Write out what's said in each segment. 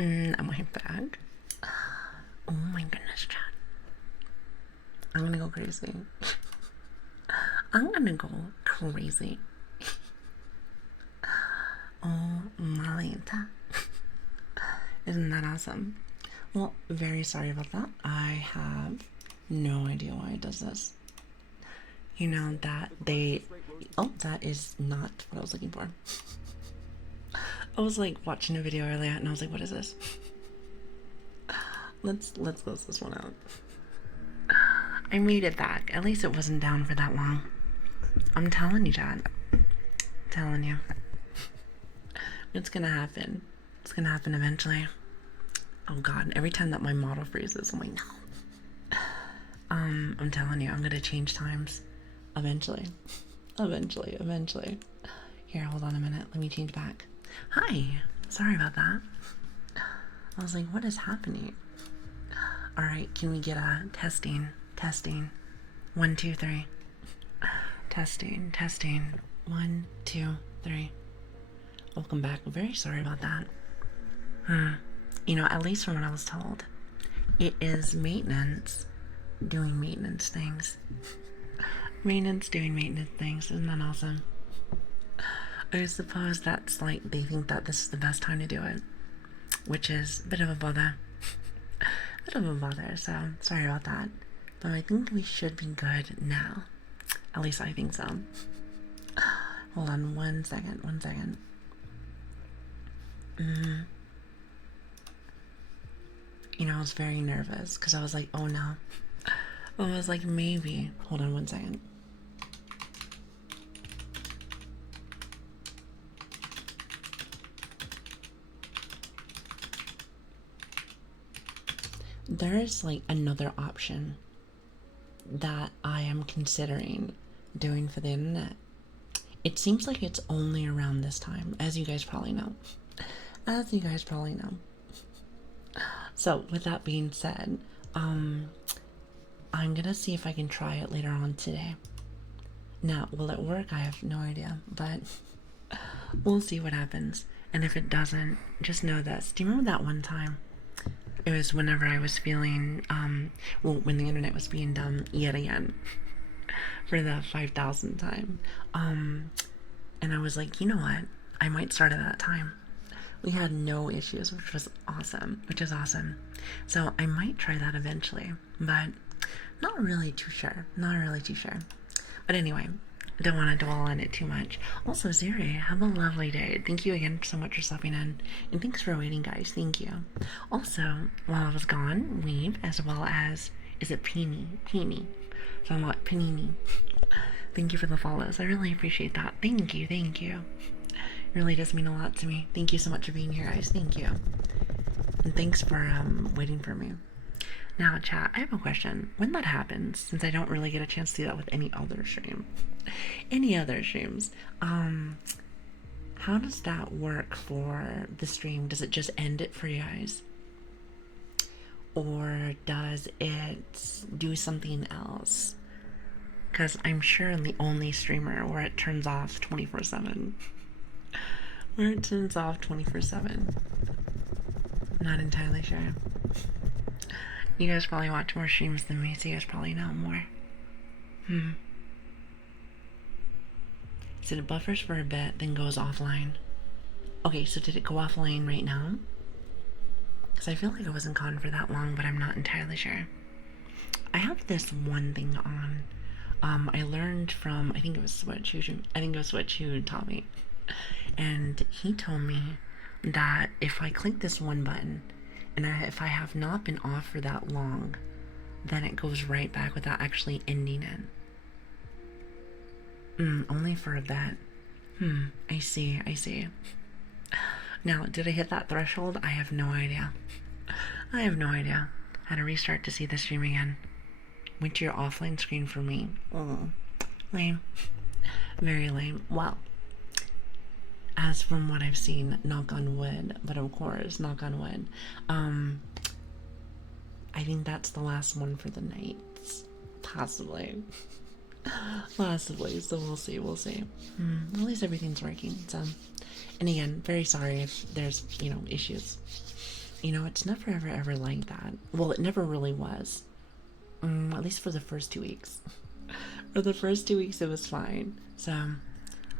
Am I back? Oh my goodness, Chad. I'm gonna go crazy. I'm gonna go crazy. Oh, Malita. Isn't that awesome? Well, very sorry about that. I have no idea why it does this. You know that they... Oh, that is not what I was looking for. I was like watching a video earlier and I was like, what is this? Let's close this one out. I made it back. At least it wasn't down for that long. I'm telling you, Chad. Telling you. It's gonna happen. It's gonna happen eventually. Oh god, every time that my model freezes, I'm like, no. I'm telling you, I'm gonna change times. Eventually. Eventually. Here, hold on a minute. Let me change back. Hi. Sorry about that. I was like, what is happening? Alright, can we get a testing? 1, 2, 3. Testing. 1, 2, 3. Welcome back. I'm very sorry about that. You know, at least from what I was told, it is maintenance doing maintenance things. Maintenance doing maintenance things. Isn't that awesome? I suppose that's like they think that this is the best time to do it, which is a bit of a bother. So sorry about that. But I think we should be good now. At least I think so. Hold on one second. You know, I was very nervous because I was like, oh no. I was like, maybe. Hold on one second. There's like another option that I am considering doing for the internet. It seems like it's only around this time, as you guys probably know. So, with that being said, I'm gonna see if I can try it later on today. Now, will it work? I have no idea, but we'll see what happens. And if it doesn't, just know this. Do you remember that one time? It was whenever I was feeling, well, when the internet was being done yet again for the 5,000th time. And I was like, you know what? I might start at that time. We had no issues, which was awesome. So I might try that eventually, but not really too sure. But anyway, I don't want to dwell on it too much. Also, Ziri, have a lovely day. Thank you again so much for stopping in. And thanks for waiting, guys. Thank you. Also, while I was gone, Weave, as well as, is it Peeny? So I'm like, Panini. Thank you for the follows. I really appreciate that. Thank you. It really does mean a lot to me. Thank you so much for being here, guys. Thank you. And thanks for waiting for me. Now, chat, I have a question. When that happens, since I don't really get a chance to do that with any other streams, how does that work for the stream? Does it just end it for you guys? Or does it do something else? Because I'm sure I'm the only streamer where it turns off 24/7. Not entirely sure. You guys probably watch more streams than me, so you guys probably know more. So it buffers for a bit, then goes offline. Okay, so did it go offline right now? Because I feel like I wasn't gone for that long, but I'm not entirely sure. I have this one thing on. I learned from, I think it was Switch who taught me. And he told me that if I click this one button, and if I have not been off for that long, then it goes right back without actually ending it. Only for a bit. I see. Now, did I hit that threshold? I have no idea. Had to restart to see the stream again. Went to your offline screen for me. Oh, lame. Very lame. Well, as from what I've seen, knock on wood, but of course, knock on wood, I think that's the last one for the night. Possibly. So we'll see. At least everything's working, so. And again, very sorry if there's, issues. You know, it's never ever like that. Well, it never really was. At least for the first 2 weeks. For the first 2 weeks, it was fine. So,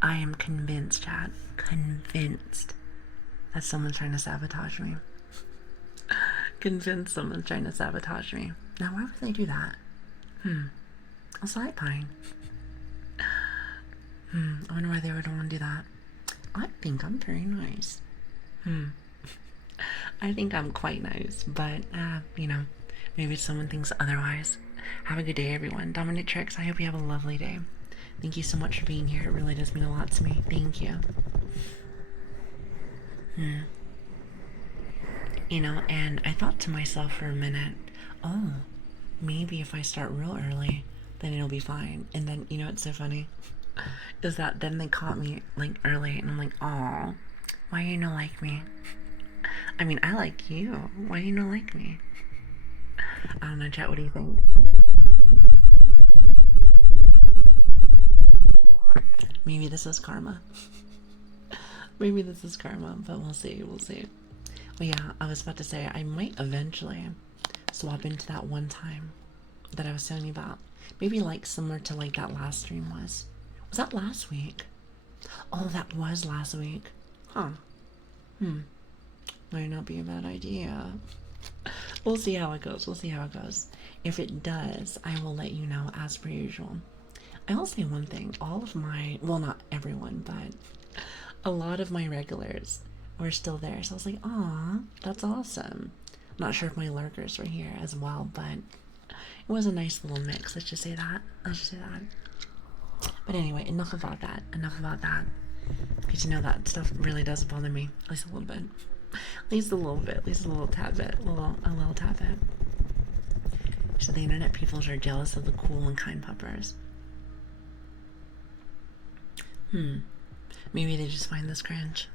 I am convinced, Chad, convinced that someone's trying to sabotage me. Convinced someone's trying to sabotage me. Now, why would they do that? A side pine. I wonder why they would want to do that. I think I'm very nice. I think I'm quite nice, but, you know, maybe someone thinks otherwise. Have a good day, everyone. Dominatrix, I hope you have a lovely day. Thank you so much for being here. It really does mean a lot to me. Thank you. You know, and I thought to myself for a minute, oh, maybe if I start real early, then it'll be fine. And then, you know, it's so funny is that then they caught me like early, and I'm like, oh, why you not like me? I mean, I like you. Why you not like me? I don't know, chat. What do you think? Maybe this is karma. Maybe this is karma, but we'll see. We'll see. Well, yeah, I was about to say I might eventually swap into that one time that I was telling you about. Maybe like similar to like that last stream was. Was that last week? Oh, that was last week. Huh. Might not be a bad idea. We'll see how it goes. We'll see how it goes. If it does, I will let you know as per usual. I will say one thing. All of my, well, not everyone, but a lot of my regulars were still there. So I was like, aw, that's awesome. Not sure if my lurkers were here as well, but it was a nice little mix. Let's just say that. Let's just say that. But anyway, enough about that. Enough about that. Because you know that stuff really does bother me. At least a little bit. At least a little bit. At least a little tad bit. A little tad bit. So the internet peoples are jealous of the cool and kind puppers. Maybe they just find this cringe.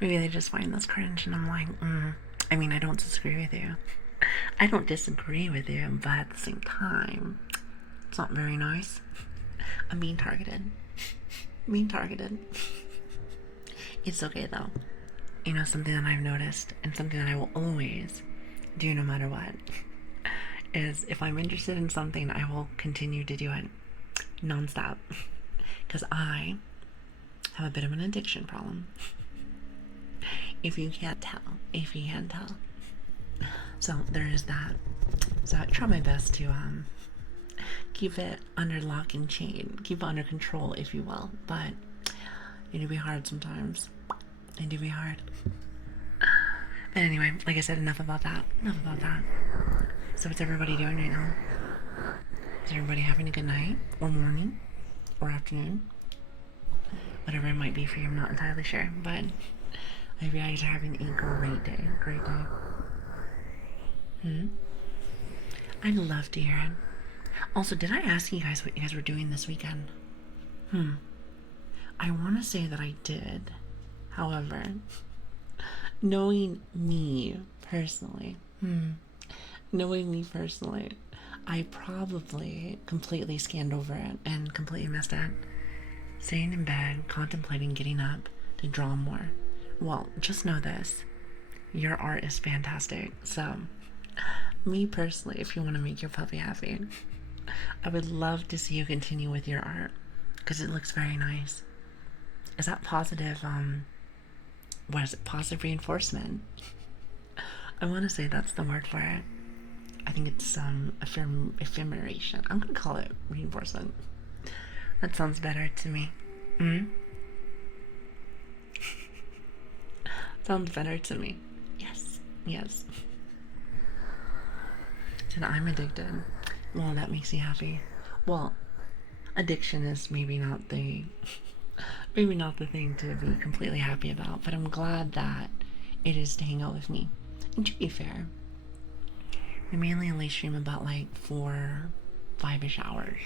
Maybe they just find this cringe, and I'm like, I mean, I don't disagree with you. I don't disagree with you, but at the same time, it's not very nice. I'm being targeted. Being targeted. It's okay though. You know, something that I've noticed, and something that I will always do no matter what, is if I'm interested in something, I will continue to do it non-stop. Because I have a bit of an addiction problem. If you can't tell. If you can't tell. So there is that. So I try my best to keep it under lock and chain. Keep it under control, if you will. But it do be hard sometimes. It do be hard. But anyway, like I said, enough about that. Enough about that. So what's everybody doing right now? Is everybody having a good night? Or morning? Or afternoon? Whatever it might be for you, I'm not entirely sure. But I hope you guys are having a great day. Great day. I'd love to hear it. Also, did I ask you guys what you guys were doing this weekend? I want to say that I did. However, knowing me personally, I probably completely scanned over it and completely missed it. Staying in bed, contemplating getting up to draw more. Well, just know this. Your art is fantastic. So, me personally, if you want to make your puppy happy, I would love to see you continue with your art. Because it looks very nice. Is that positive, what is it? Positive reinforcement? I want to say that's the word for it. I think it's ephemeration. I'm gonna call it reinforcement. That sounds better to me. Sounds better to me. Yes. Yes. And I'm addicted. Well, that makes me happy. Well, addiction is maybe not the thing to be completely happy about, but I'm glad that it is to hang out with me. And to be fair, we mainly only stream about like 5-ish hours.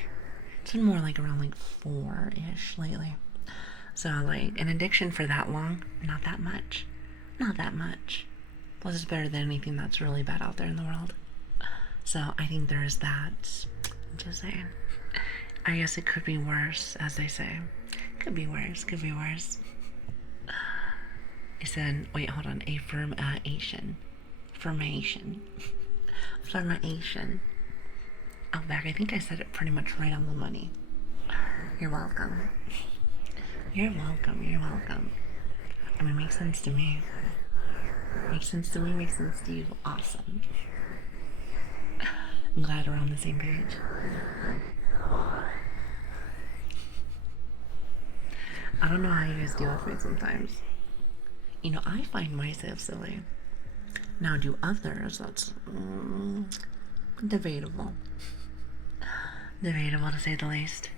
It's been more like around like 4-ish lately. So like an addiction for that long, not that much. Not that much. Plus it's better than anything that's really bad out there in the world. So I think there is that. I'm just saying. I guess it could be worse, as they say. Could be worse, could be worse. It said, wait, hold on, affirmation. Formation. Formation. Oh, back. I think I said it pretty much right on the money. You're welcome. You're welcome. You're welcome. I mean, it makes sense to me. Makes sense to me. Makes sense to you. Awesome. I'm glad we're on the same page. I don't know how you guys deal with me sometimes. You know, I find myself silly. Now, do others? That's debatable. Debatable to say the least.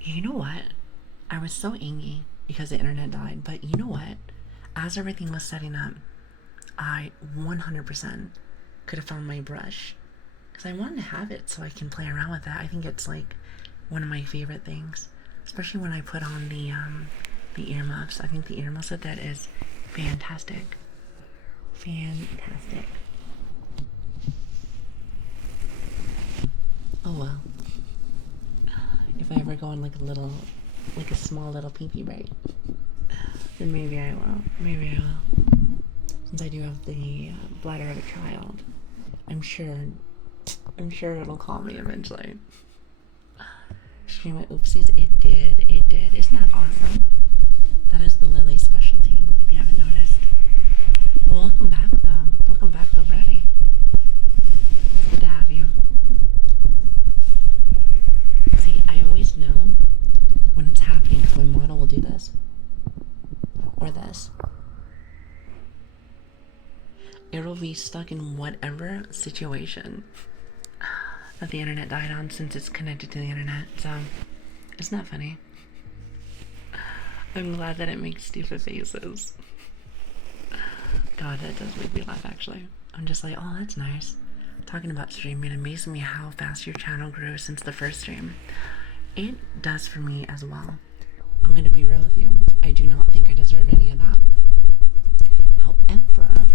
You know what? I was so angry because the internet died, but you know what? As everything was setting up, I 100% could have found my brush because I wanted to have it so I can play around with it. I think it's like one of my favorite things, especially when I put on the earmuffs. I think the earmuffs with that is fantastic. Fantastic. Oh well. If I ever go on like a small little pinky break, then maybe I will. Maybe I will. Since I do have the bladder of a child, I'm sure it'll call me eventually. Stream it. Oopsies. It did. It did. Isn't that awesome? That is the Lili specialty, if you haven't noticed. Well, welcome back, though. Welcome back, though, Brady. It's good to have you. See, I always know when it's happening because my model will do this. Or this. It'll be stuck in whatever situation that the internet died on since it's connected to the internet. So, isn't that funny? I'm glad that it makes stupid faces. God, that does make me laugh, actually. I'm just like, oh, that's nice. Talking about streaming, it amazes me how fast your channel grew since the first stream. It does for me as well. I'm gonna be real with you. I do not think I deserve any of that. However,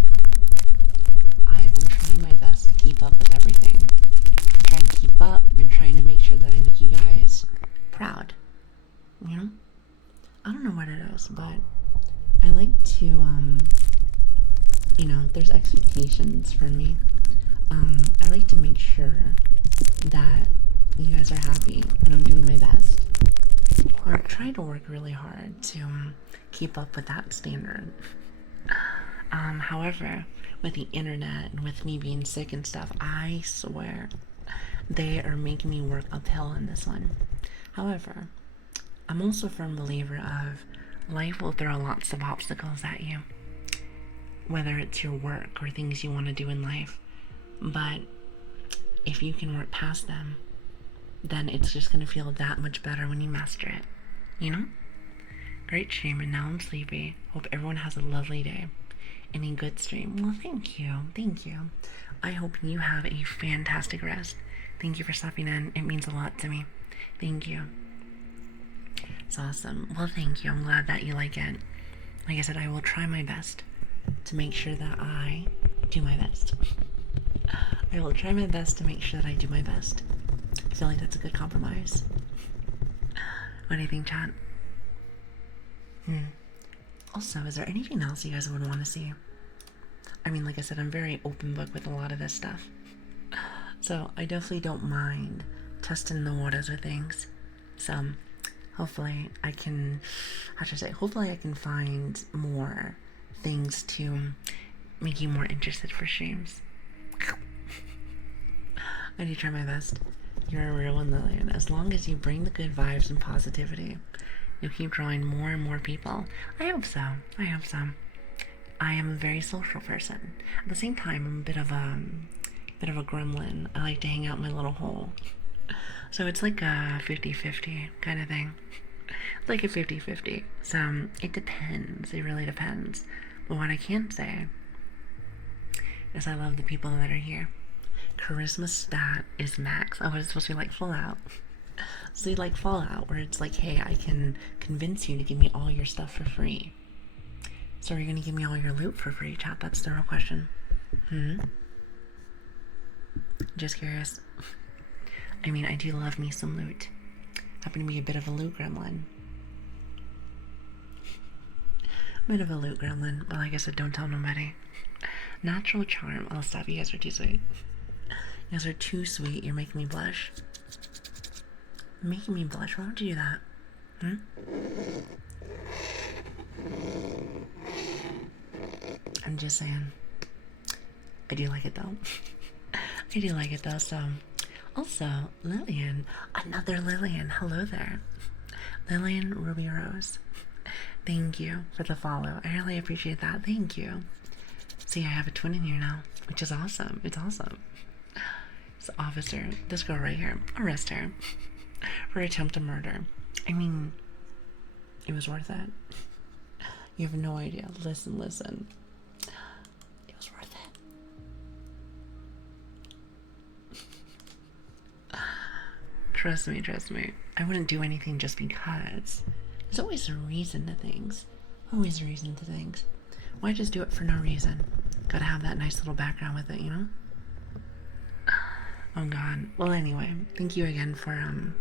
I have been trying my best to keep up with everything. I'm trying to keep up, been trying to make sure that I make you guys proud. You know? I don't know what it is, but I like to, you know, there's expectations for me. I like to make sure that you guys are happy and I'm doing my best. Or try to work really hard to keep up with that standard. However, with the internet and with me being sick and stuff, I swear they are making me work uphill on this one. However, I'm also a firm believer of life will throw lots of obstacles at you, whether it's your work or things you want to do in life. But if you can work past them, then it's just going to feel that much better when you master it, you know? Great stream, and now I'm sleepy. Hope everyone has a lovely day and a good stream. Well, thank you. Thank you. I hope you have a fantastic rest. Thank you for stopping in. It means a lot to me. Thank you. It's awesome. Well, thank you. I'm glad that you like it. Like I said, I will try my best to make sure that I do my best. I will try my best to make sure that I do my best. I feel like that's a good compromise. What do you think, chat? Also, is there anything else you guys would want to see? I mean, like I said, I'm very open book with a lot of this stuff. So I definitely don't mind testing the waters with things. So hopefully I can, hopefully I can find more things to make you more interested for streams. I do try my best. You're a real one, Lilian. As long as you bring the good vibes and positivity, you'll keep drawing more and more people. I hope so. I hope so. I am a very social person. At the same time, I'm a bit of a gremlin. I like to hang out in my little hole. So it's like a 50-50 kind of thing. It's like a 50-50. So it depends. It really depends. But what I can say is I love the people that are here. Charisma stat is max. Oh, it's supposed to be like Fallout. So like Fallout, where it's like, hey, I can convince you to give me all your stuff for free. So are you gonna give me all your loot for free, chat? That's the real question. Just curious. I mean, I do love me some loot. Happen to be a bit of a loot gremlin. Bit of a loot gremlin. Well, like I said, don't tell nobody. Natural charm. Oh, stop. You guys are too sweet. You guys are too sweet. You're making me blush. Making me blush. Why would you do that? Hmm? I'm just saying. I do like it though. I do like it though, so. Also, Lilian. Another Lilian. Hello there. Lilian Ruby Rose. Thank you for the follow. I really appreciate that. Thank you. See, I have a twin in here now, which is awesome. It's awesome. This officer, this girl right here, arrest her for attempted murder. I mean, it was worth it. You have no idea. Listen. It was worth it. Trust me. I wouldn't do anything just because. There's always a reason to things. Always a reason to things. Why just do it for no reason? Gotta have that nice little background with it, you know? Oh god. Well, anyway, thank you again for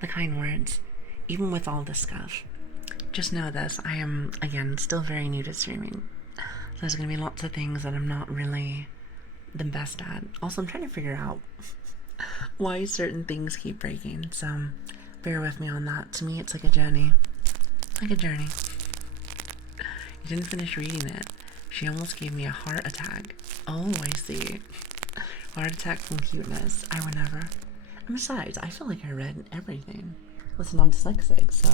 the kind words. Even with all this stuff, just know this, I am, again, still very new to streaming. So there's gonna be lots of things that I'm not really the best at. Also, I'm trying to figure out why certain things keep breaking, so bear with me on that. To me, it's like a journey. Like a journey. You didn't finish reading it. She almost gave me a heart attack. Oh, I see. Heart attack from cuteness. I would never. And besides, I feel like I read everything. Listen, I'm dyslexic, so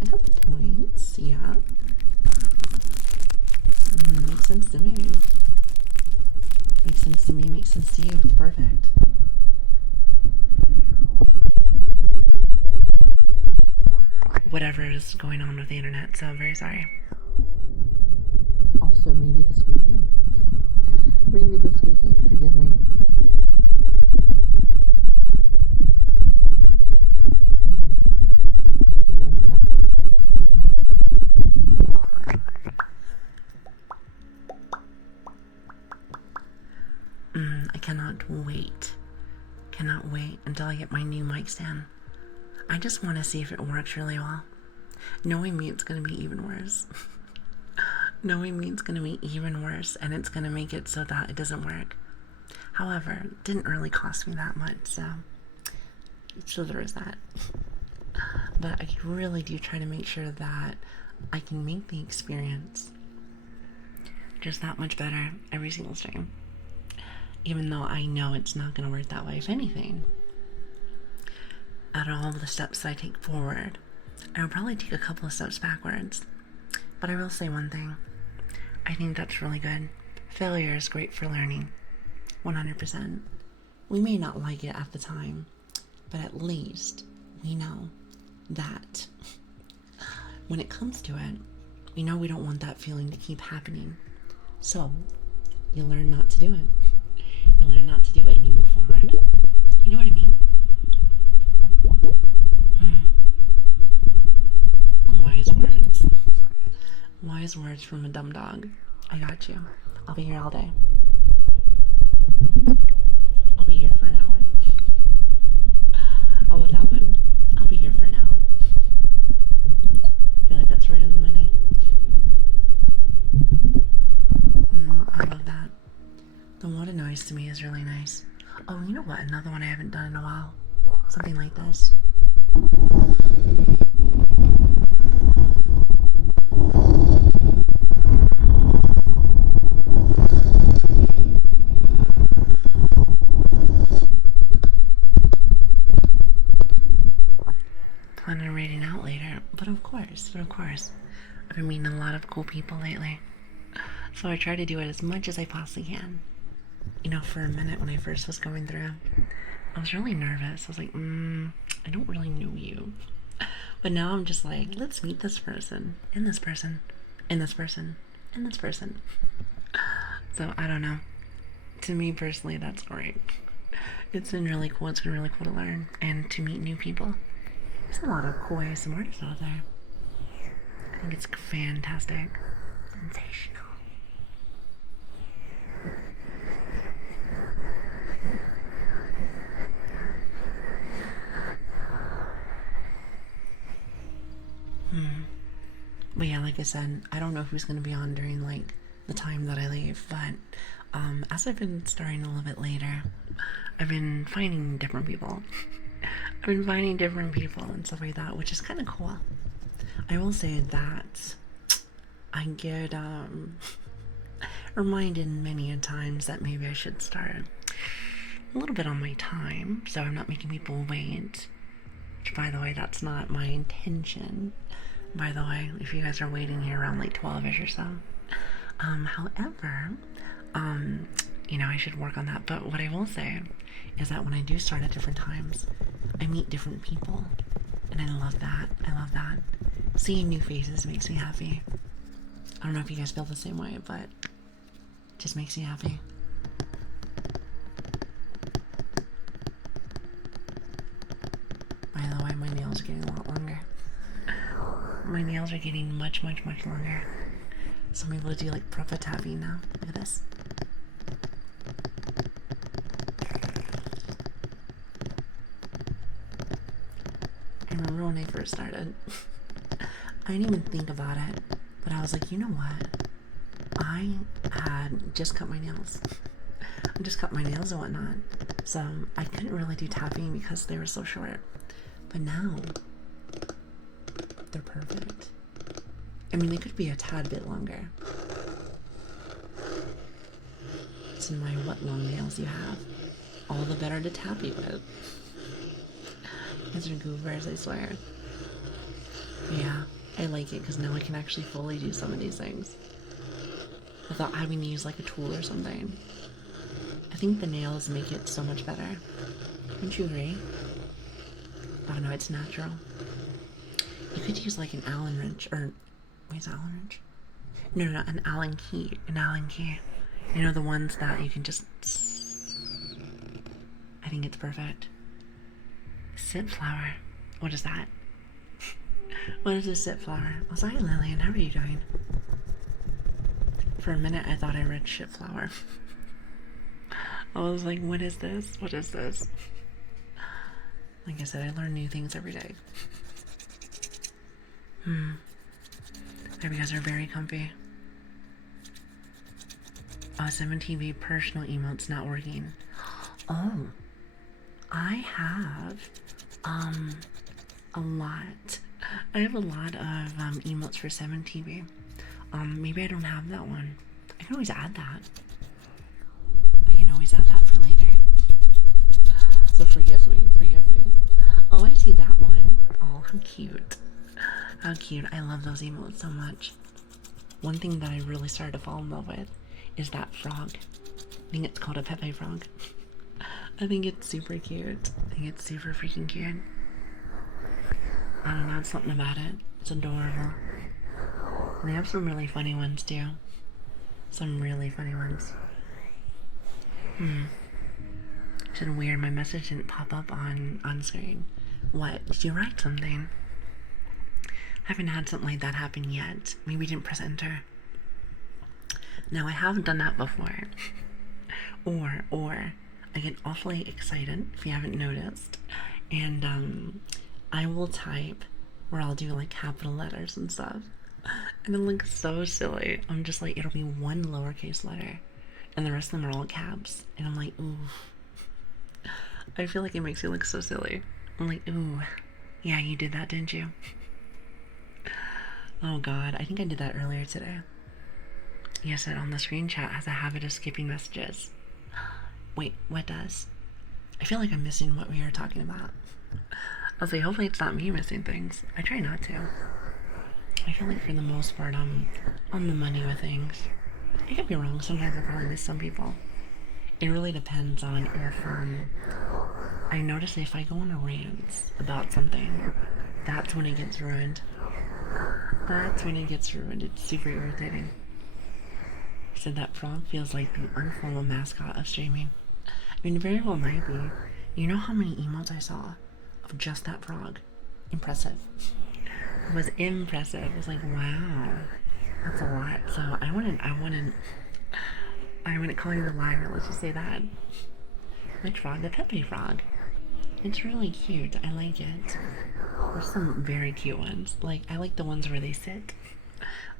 I got the points. Yeah. Makes sense to me. Makes sense to me, makes sense to you. It's perfect. Whatever is going on with the internet, so I'm very sorry. Also, maybe the squeaking. Maybe the squeaking. Forgive me. It's a bit of a mess sometimes, isn't it? I cannot wait. Cannot wait until I get my new mic stand. I just want to see if it works really well. Knowing me, it's going to be even worse. Knowing me, it's going to be even worse, and it's going to make it so that it doesn't work. However, it didn't really cost me that much, so there is that. But I really do try to make sure that I can make the experience just that much better every single stream. Even though I know it's not going to work that way. If anything, out of all the steps that I take forward, I will probably take a couple of steps backwards. But I will say one thing. I think that's really good. Failure is great for learning. 100%. We may not like it at the time, but at least we know that when it comes to it, we know we don't want that feeling to keep happening. So, you learn not to do it. You learn not to do it and you move forward. You know what I mean? Wise words. Wise words from a dumb dog. I got you. I'll be here all day. I'll be here for an hour. Oh, with that one. I'll be here for an hour. I feel like that's right on the money. I love that. The water noise to me is really nice. Oh, you know what? Another one I haven't done in a while. Something like this. Plan on reading out later, but of course, I've been meeting a lot of cool people lately. So I try to do it as much as I possibly can. You know, for a minute when I first was going through, I was really nervous. I was like, I don't really know you. But now I'm just like, let's meet this person, and this person, and this person, and this person. So, I don't know. To me personally, that's great. It's been really cool. It's been really cool to learn and to meet new people. There's a lot of cool ASMR artists out there. I think it's fantastic. Sensational. But yeah, like I said, I don't know who's going to be on during, like, the time that I leave. life, but as I've been starting a little bit later, I've been finding different people. I've been finding different people and stuff like that, which is kind of cool. I will say that I get reminded many a times that maybe I should start a little bit on my time, so I'm not making people wait. Which, by the way, that's not my intention. By the way, if you guys are waiting here around like 12ish or so. However, you know, I should work on that. But what I will say is that when I do start at different times, I meet different people. And I love that. I love that. Seeing new faces makes me happy. I don't know if you guys feel the same way, but it just makes me happy. By the way, my nails are getting a lot longer. My nails are getting much, much, much longer. So I'm able to do like proper tapping now. Look at this. I remember when I first started, I didn't even think about it, but I was like, you know what? I had just cut my nails. I just cut my nails and whatnot. So I couldn't really do tapping because they were so short. But now, they're perfect. I mean, they could be a tad bit longer. So no matter what long nails you have, all the better to tap you with. These are goobers, I swear. Yeah, I like it because now I can actually fully do some of these things without having to use like a tool or something. I think the nails make it so much better. Don't you agree? Oh no, it's natural. You could use like an Allen wrench, or wait, is it Allen wrench? No, an Allen key. An Allen key. You know, the ones that you can just... I think it's perfect. Sit flower. What is that? What is a sit flower? I was like, hi Lilian, how are you doing? For a minute I thought I read shit flower. I was like, what is this? What is this? Like I said, I learn new things every day. Hope you guys are very comfy. Oh, 17B personal emotes not working. Oh, I have a lot. I have a lot of emotes for 17B. Maybe I don't have that one. I can always add that. I can always add that for later. So forgive me, forgive me. Oh, I see that one. Oh, how cute. How cute. I love those emotes so much. One thing that I really started to fall in love with is that frog. I think it's called a Pepe frog. I think it's super cute. I think it's super freaking cute. I don't know, it's something about it. It's adorable. And they have some really funny ones too. Some really funny ones. It's been weird, my message didn't pop up on screen. What? Did you write something? I haven't had something like that happen yet. Maybe you didn't press enter. Now I haven't done that before. or I get awfully excited if you haven't noticed. And I will type where I'll do like capital letters and stuff. And it looks so silly. I'm just like, it'll be one lowercase letter and the rest of them are all caps. And I'm like, ooh. I feel like it makes you look so silly. I'm like, ooh, yeah, you did that, didn't you? Oh god, I think I did that earlier today. Yes, it on the screen chat has a habit of skipping messages. Wait, what does? I feel like I'm missing what we were talking about. I was like, hopefully it's not me missing things. I try not to. I feel like for the most part, I'm on the money with things. I could be wrong, sometimes I probably miss some people. It really depends on if, I notice if I go on a rant about something, that's when it gets ruined. That's when it gets ruined. It's super irritating. I said that frog feels like the unformal mascot of streaming. I mean, it very well might be. You know how many emotes I saw of just that frog? Impressive. It was impressive. It was like, wow, that's a lot. So I wouldn't call you a liar. Let's just say that. Which frog? The Pepe frog. It's really cute. I like it. There's some very cute ones. Like, I like the ones where they sit.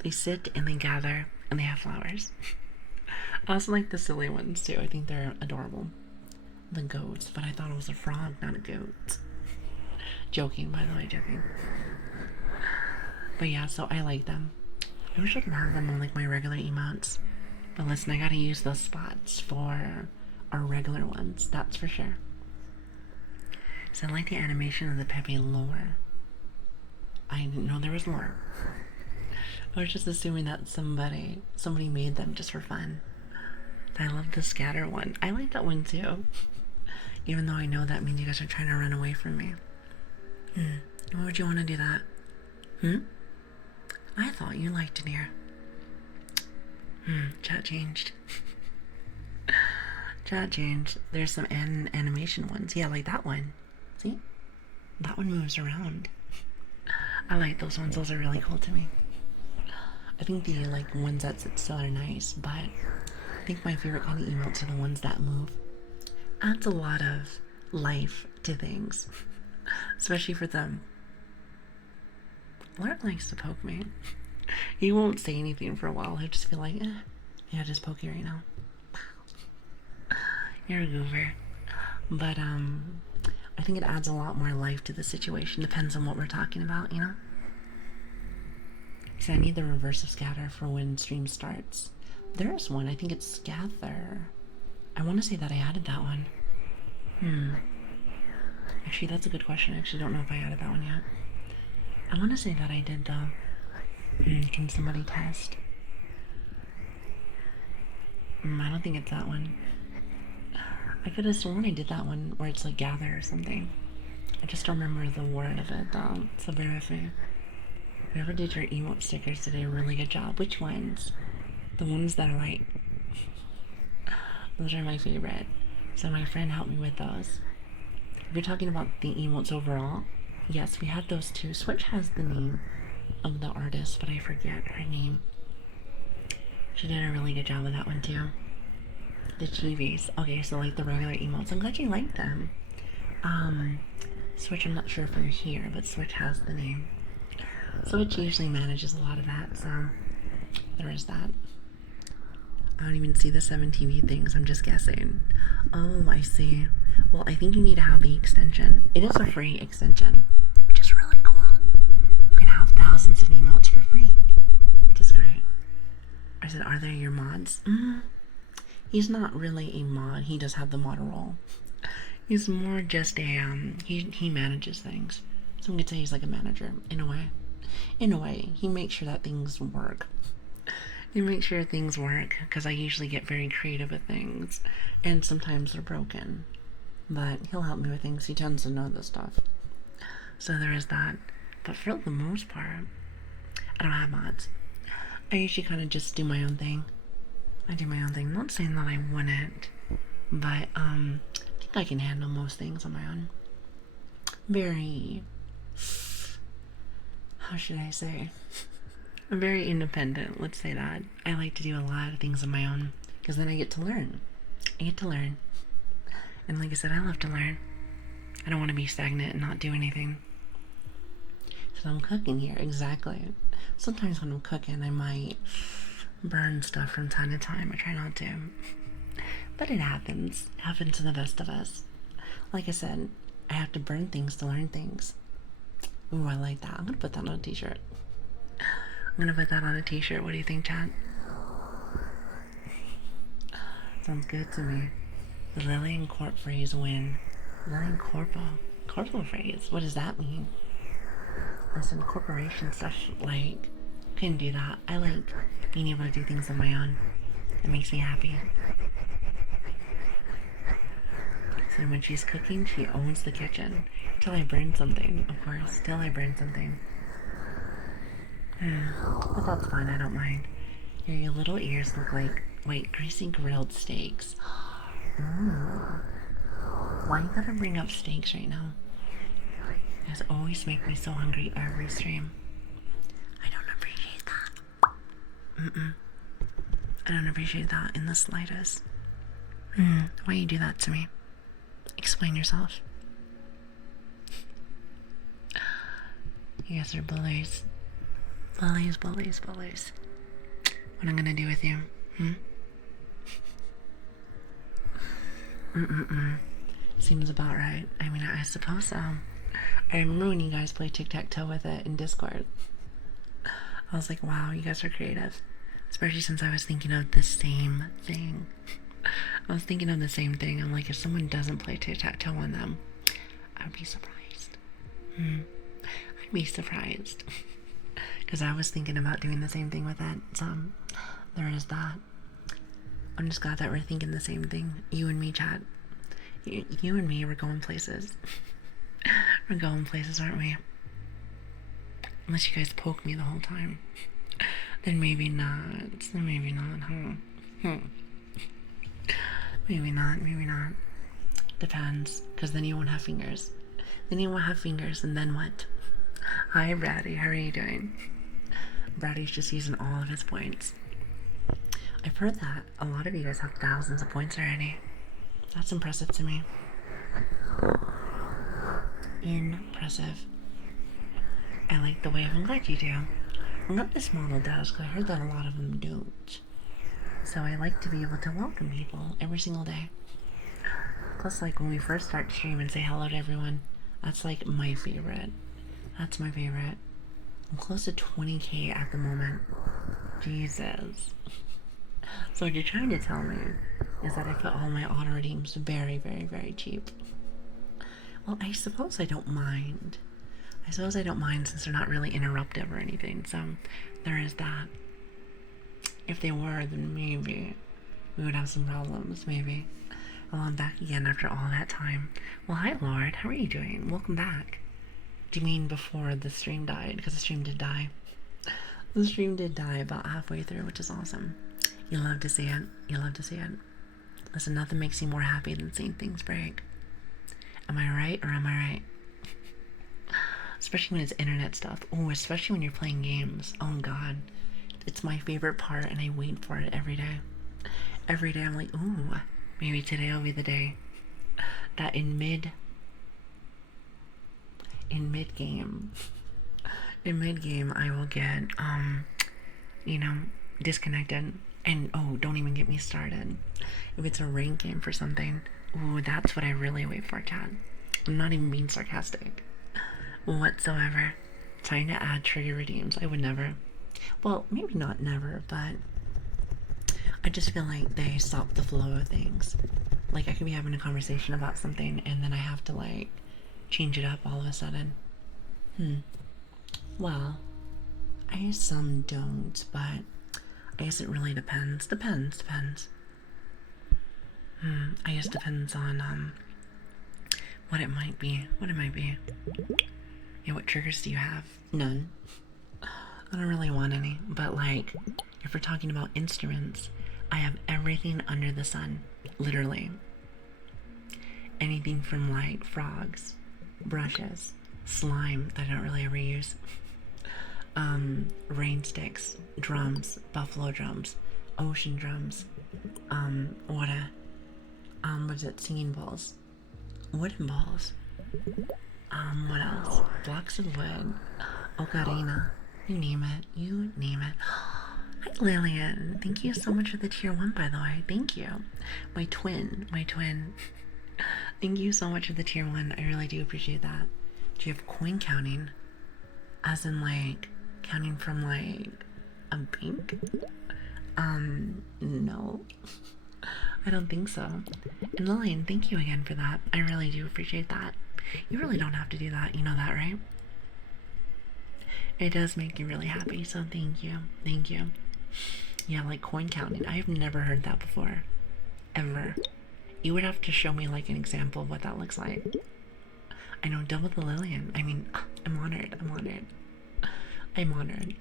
They sit and they gather and they have flowers. I also like the silly ones too. I think they're adorable. The goats, but I thought it was a frog, not a goat. Joking, by the way, joking. But yeah, so I like them. I wish I could have them on like my regular emotes. But listen, I gotta use those spots for our regular ones, that's for sure. So I like the animation of the Pepe lore. I didn't know there was lore. I was just assuming that somebody made them just for fun. I love the scatter one. I like that one too. Even though I know that means you guys are trying to run away from me. Why would you want to do that? I thought you liked it here. Chat changed. Chat changed. There's some animation ones. Yeah, like that one. See? That one moves around. I like those ones. Those are really cool to me. I think the like ones that sit still are nice, but I think my favorite kind of emotes are the ones that move. Adds a lot of life to things, especially for them. Lark likes to poke me. He won't say anything for a while. He'll just be like, yeah, just poke you right now. You're a goober. But I think it adds a lot more life to the situation. Depends on what we're talking about, you know? So I need the reverse of scatter for when stream starts. There is one. I think it's scatter. I want to say that I added that one. Actually, that's a good question. I actually don't know if I added that one yet. I want to say that I did though. Can somebody test? I don't think it's that one. I could have sworn I did that one where it's like gather or something. I just don't remember the word of it though, so bear with me. Whoever did your emote stickers did a really good job. Which ones? The ones that are like... Those are my favorite. So my friend helped me with those. If you're talking about the emotes overall, yes, we had those too. Switch has the name of the artist, but I forget her name. She did a really good job with that one too. The chivis. Okay, so like the regular emotes. I'm glad you like them. Switch, I'm not sure if you're here, but Switch has the name. Switch usually manages a lot of that, so there is that. I don't even see the 7 TV things, I'm just guessing. Oh, I see. Well, I think you need to have the extension. It is a free extension, which is really cool. You can have thousands of emotes for free, which is great. I said, are they your mods? He's not really a mod. He does have the mod role. He's more just a, he manages things. So I'm gonna say he's like a manager, in a way. In a way, he makes sure that things work. He makes sure things work, because I usually get very creative with things, and sometimes they're broken. But he'll help me with things. He tends to know this stuff. So there is that. But for the most part, I don't have mods. I usually kind of just do my own thing. I do my own thing. Not saying that I wouldn't, but I think I can handle most things on my own. Very, how should I say? I'm very independent, let's say that. I like to do a lot of things on my own, because then I get to learn. I get to learn. And like I said, I love to learn. I don't want to be stagnant and not do anything. So I'm cooking here, exactly. Sometimes when I'm cooking, I might burn stuff from time to time. I try not to. But it happens. It happens to the best of us. Like I said, I have to burn things to learn things. Ooh, I like that. I'm gonna put that on a t-shirt. I'm gonna put that on a t-shirt. What do you think, Chad? Sounds good to me. The Lilian Corp phrase win. Lilian Corporal phrase? What does that mean? Listen, corporation stuff, like, couldn't do that. I like being able to do things on my own. It makes me happy. So when she's cooking, she owns the kitchen. Till I burn something, of course. Till I burn something. But that's fine, I don't mind. Your little ears look like white, greasy grilled steaks. Why you gotta bring up steaks right now? You guys always make me so hungry every stream. I don't appreciate that. I don't appreciate that in the slightest. Why you do that to me? Explain yourself. You guys are bullies. Bullies. What I'm gonna do with you? Mm-mm-mm. Seems about right. I mean, I suppose so. I remember when you guys played tic-tac-toe with it in Discord. I was like, wow, you guys are creative. Especially since I was thinking of the same thing. I was thinking of the same thing. I'm like, if someone doesn't play tic-tac-toe on them, I'd be surprised. I'd be surprised. Because I was thinking about doing the same thing with it. So, there is that. I'm just glad that we're thinking the same thing. You and me, chat. You and me, we're going places. We're going places, aren't we? Unless you guys poke me the whole time. Then maybe not. Then maybe not, huh? Maybe not, maybe not. Depends. Because then you won't have fingers. Then you won't have fingers, and then what? Hi, Brady. How are you doing? Brady's just using all of his points. I've heard that a lot of you guys have thousands of points already. That's impressive to me. Impressive. I like the wave. I'm glad you do. I'm glad this model does, because I heard that a lot of them don't. So I like to be able to welcome people every single day. Plus, like, when we first start stream and say hello to everyone, that's like my favorite. That's my favorite. I'm close to 20k at the moment. Jesus. So what you're trying to tell me is that I put all my auto redeems very, very, very cheap. Well, I suppose I don't mind. I suppose I don't mind since they're not really interruptive or anything, so there is that. If they were, then maybe we would have some problems, maybe. Well, I'm back again after all that time. Well, hi, Lord. How are you doing? Welcome back. Do you mean before the stream died? Because the stream did die. The stream did die about halfway through, which is awesome. You love to see it. You love to see it. Listen, nothing makes you more happy than seeing things break. Am I right or am I right? Especially when it's internet stuff. Oh, especially when you're playing games. Oh, God. It's my favorite part, and I wait for it every day. Every day I'm like, ooh, maybe today will be the day that in mid-game, I will get, you know, disconnected. And, oh, don't even get me started. If it's a rank game for something, ooh, that's what I really wait for, chat. I'm not even being sarcastic whatsoever. Trying to add trigger redeems. I would never. Well, maybe not never, but I just feel like they stop the flow of things. Like, I could be having a conversation about something, and then I have to, like, change it up all of a sudden. Well, I guess some don't, but I guess it really depends. Depends. I guess depends on, what it might be. Yeah, what triggers do you have? None. I don't really want any, but like, if we're talking about instruments, I have everything under the sun, literally. Anything from like frogs, brushes, slime that I don't really ever use, rain sticks, drums, buffalo drums, ocean drums, what is it, singing balls, wooden balls, what else, blocks of wood, ocarina. You name it. Hi, Lilian. Thank you so much for the tier 1, by the way. Thank you. My twin. Thank you so much for the tier 1. I really do appreciate that. Do you have coin counting? As in, like, counting from, like, a bank? No. I don't think so. And Lilian, thank you again for that. I really do appreciate that. You really don't have to do that. You know that, right? It does make you really happy, so thank you. Yeah, like coin counting. I've never heard that before. Ever. You would have to show me like an example of what that looks like. I know, double the Lilian. I mean, I'm honored.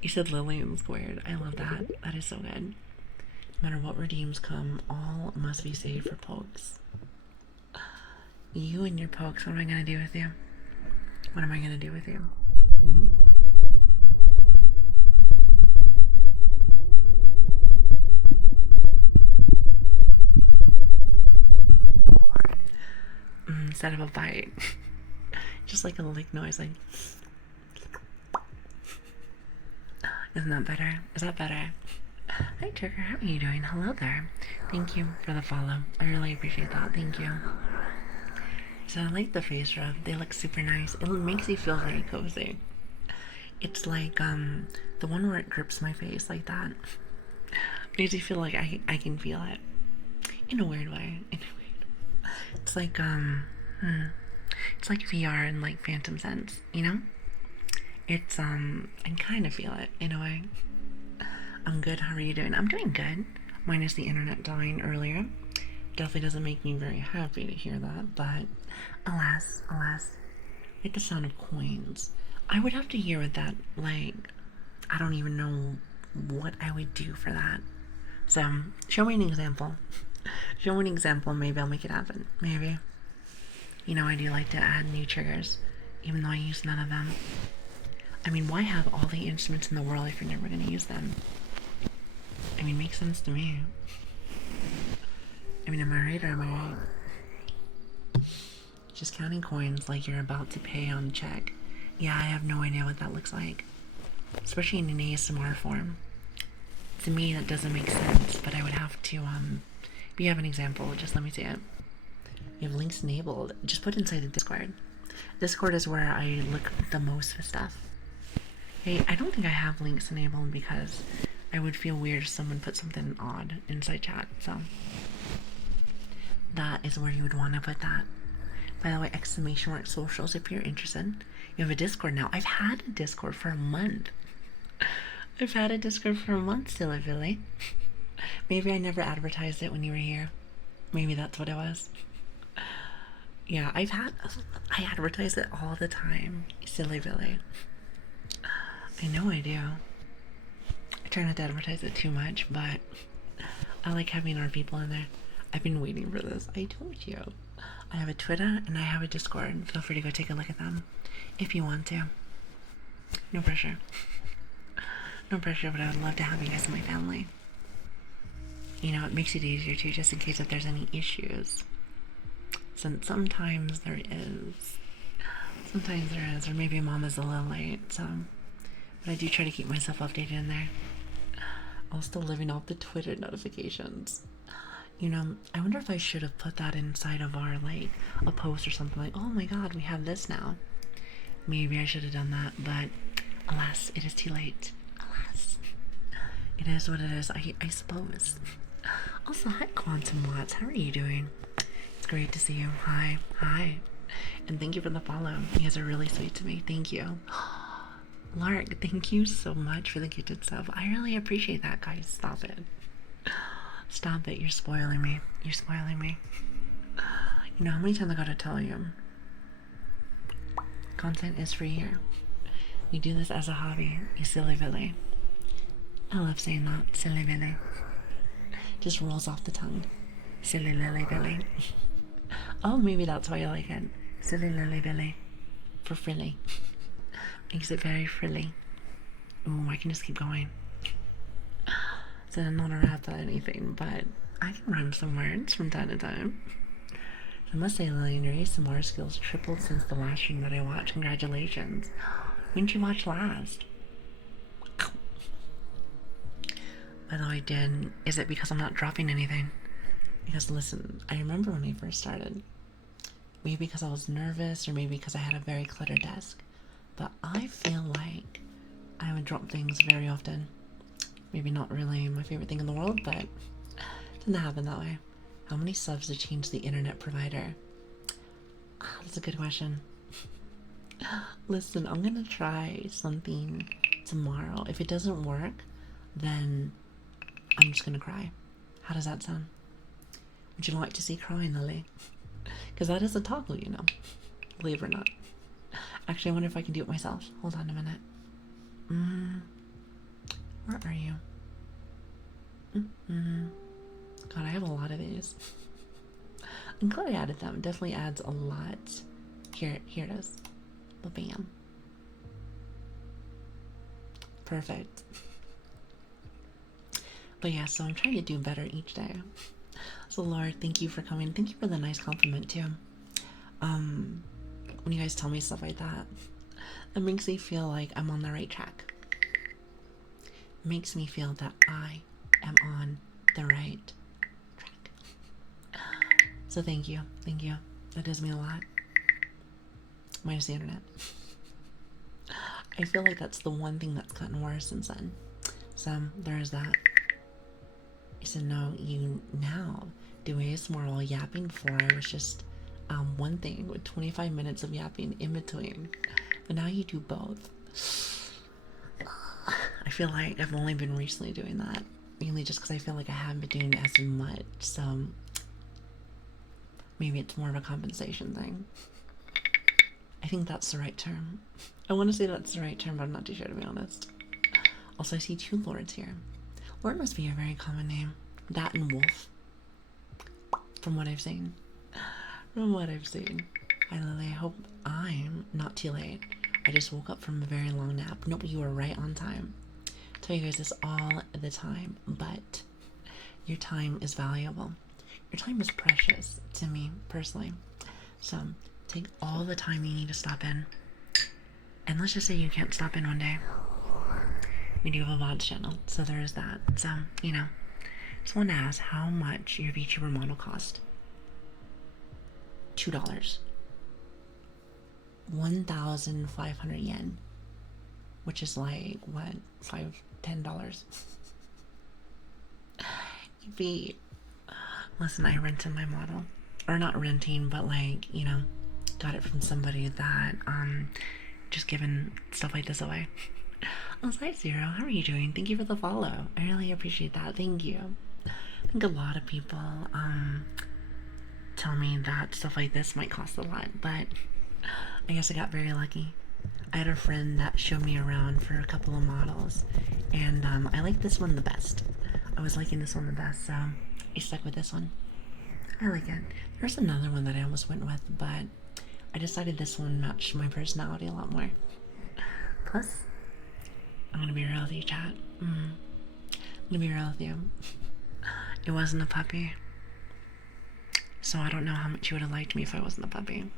You said Lilian squared. I love that. That is so good. No matter what redeems come, all must be saved for pokes. You and your pokes, what am I gonna do with you? Instead of a bite. Just like a lick noise, like. Isn't that better? Is that better? Hi, Trigger. How are you doing? Hello there. Thank you for the follow. I really appreciate that. Thank you. So I like the face rub. They look super nice. It makes you feel very cozy. It's like the one where it grips my face like that. Makes you feel like I can feel it in a weird way. It's like it's like VR and like Phantom Sense, you know? It's I kind of feel it in a way. I'm good. How are you doing? I'm doing good. Minus the internet dying earlier. Definitely doesn't make me very happy to hear that, but alas, alas. Like the sound of coins. I would have to hear what that, like, I don't even know what I would do for that. So, show me an example. Show me an example, maybe I'll make it happen. Maybe. You know, I do like to add new triggers, even though I use none of them. I mean, why have all the instruments in the world if you're never going to use them? I mean, makes sense to me. I mean, am I right or am I right? Just counting coins like you're about to pay on a check. Yeah, I have no idea what that looks like. Especially in an ASMR form. To me, that doesn't make sense, but I would have to, if you have an example, just let me see it. You have links enabled. Just put inside the Discord. Discord is where I look the most for stuff. Hey, I don't think I have links enabled because I would feel weird if someone put something odd inside chat, so that is where you would want to put that. By the way, exclamation mark socials if you're interested. You have a Discord now. I've had a Discord for a month. I've had a Discord for a month still, Lili. Maybe I never advertised it when you were here. Maybe that's what it was. Yeah, I advertise it all the time. Silly Billy. I know I do. I try not to advertise it too much, but I like having our people in there. I've been waiting for this. I told you. I have a Twitter and I have a Discord. Feel free to go take a look at them if you want to. No pressure. No pressure, but I would love to have you guys in my family. You know, it makes it easier too, just in case if there's any issues. Since sometimes there is. Sometimes there is, or maybe mom is a little late, so. But I do try to keep myself updated in there. I'm still living off the Twitter notifications. You know, I wonder if I should have put that inside of our, like, a post or something like, oh my god, we have this now. Maybe I should have done that, but alas, it is too late. Alas. It is what it is, I suppose. Also, hi Quantum Watts, how are you doing? It's great to see you. Hi. Hi. And thank you for the follow. You guys are really sweet to me. Thank you. Lark, thank you so much for the gifted sub. I really appreciate that, guys. Stop it. Stop it. You're spoiling me. You're spoiling me. You know how many times I gotta tell you? Content is free here. We do this as a hobby. You silly Billy. I love saying that. Silly Billy. Just rolls off the tongue. Silly Lily Billy. Oh, maybe that's why you like it. Silly Lily Billy. For frilly. Makes it very frilly. Ooh, I can just keep going. So I'm not a rap or anything, but I can rhyme some words from time to time. I must say, Lilian, your ASMR skills tripled since the last stream that I watched. Congratulations. When did you watch last? By the way, Dan, is it because I'm not dropping anything? Because listen, I remember when I first started. Maybe because I was nervous, or maybe because I had a very cluttered desk. But I feel like I would drop things very often. Maybe not really my favorite thing in the world, but it didn't happen that way. How many subs to change the internet provider? That's a good question. Listen, I'm gonna try something tomorrow. If it doesn't work, then I'm just gonna cry. How does that sound? Would you like to see crying, Lili? Because that is a toggle, you know. Believe it or not. Actually, I wonder if I can do it myself. Hold on a minute. Where are you? God, I have a lot of these. I'm glad I added them. It definitely adds a lot. Here it is. Bam. Perfect. But yeah, so I'm trying to do better each day. So Lord, thank you for coming. Thank you for the nice compliment too. When you guys tell me stuff like that, it makes me feel like I'm on the right track. It makes me feel that I am on the right track. So thank you. That does mean a lot. Minus the internet. I feel like that's the one thing that's gotten worse since then. So there's that. I said, no, you now do ASMR while yapping. Before I was just one thing with 25 minutes of yapping in between. But now you do both. I feel like I've only been recently doing that. Mainly just because I feel like I haven't been doing as much. So maybe it's more of a compensation thing. I think that's the right term. I want to say that's the right term, but I'm not too sure, to be honest. Also, I see 2 lords here. Lord must be a very common name. That and wolf. From what I've seen. Hi, Lily. I hope I'm not too late. I just woke up from a very long nap. Nope, you were right on time. I tell you guys this all the time, but your time is valuable. Your time is precious to me, personally. So, take all the time you need to stop in. And let's just say you can't stop in one day. We do have a VODs channel, so there is that. So, you know, just want to ask how much your VTuber model cost. $2. 1,500 yen. Which is like, what, $10? Listen, I rented my model. Or not renting, but like, you know, got it from somebody that, just giving stuff like this away. Oh, hi Zero, how are you doing? Thank you for the follow. I really appreciate that. Thank you. I think a lot of people tell me that stuff like this might cost a lot, but I guess I got very lucky. I had a friend that showed me around for a couple of models, and I like this one the best. I was liking this one the best, so I stuck with this one. I like it. There's another one that I almost went with, but I decided this one matched my personality a lot more. Plus, I'm gonna be real with you, chat. I'm gonna be real with you. It wasn't a puppy. So I don't know how much you would have liked me if I wasn't a puppy.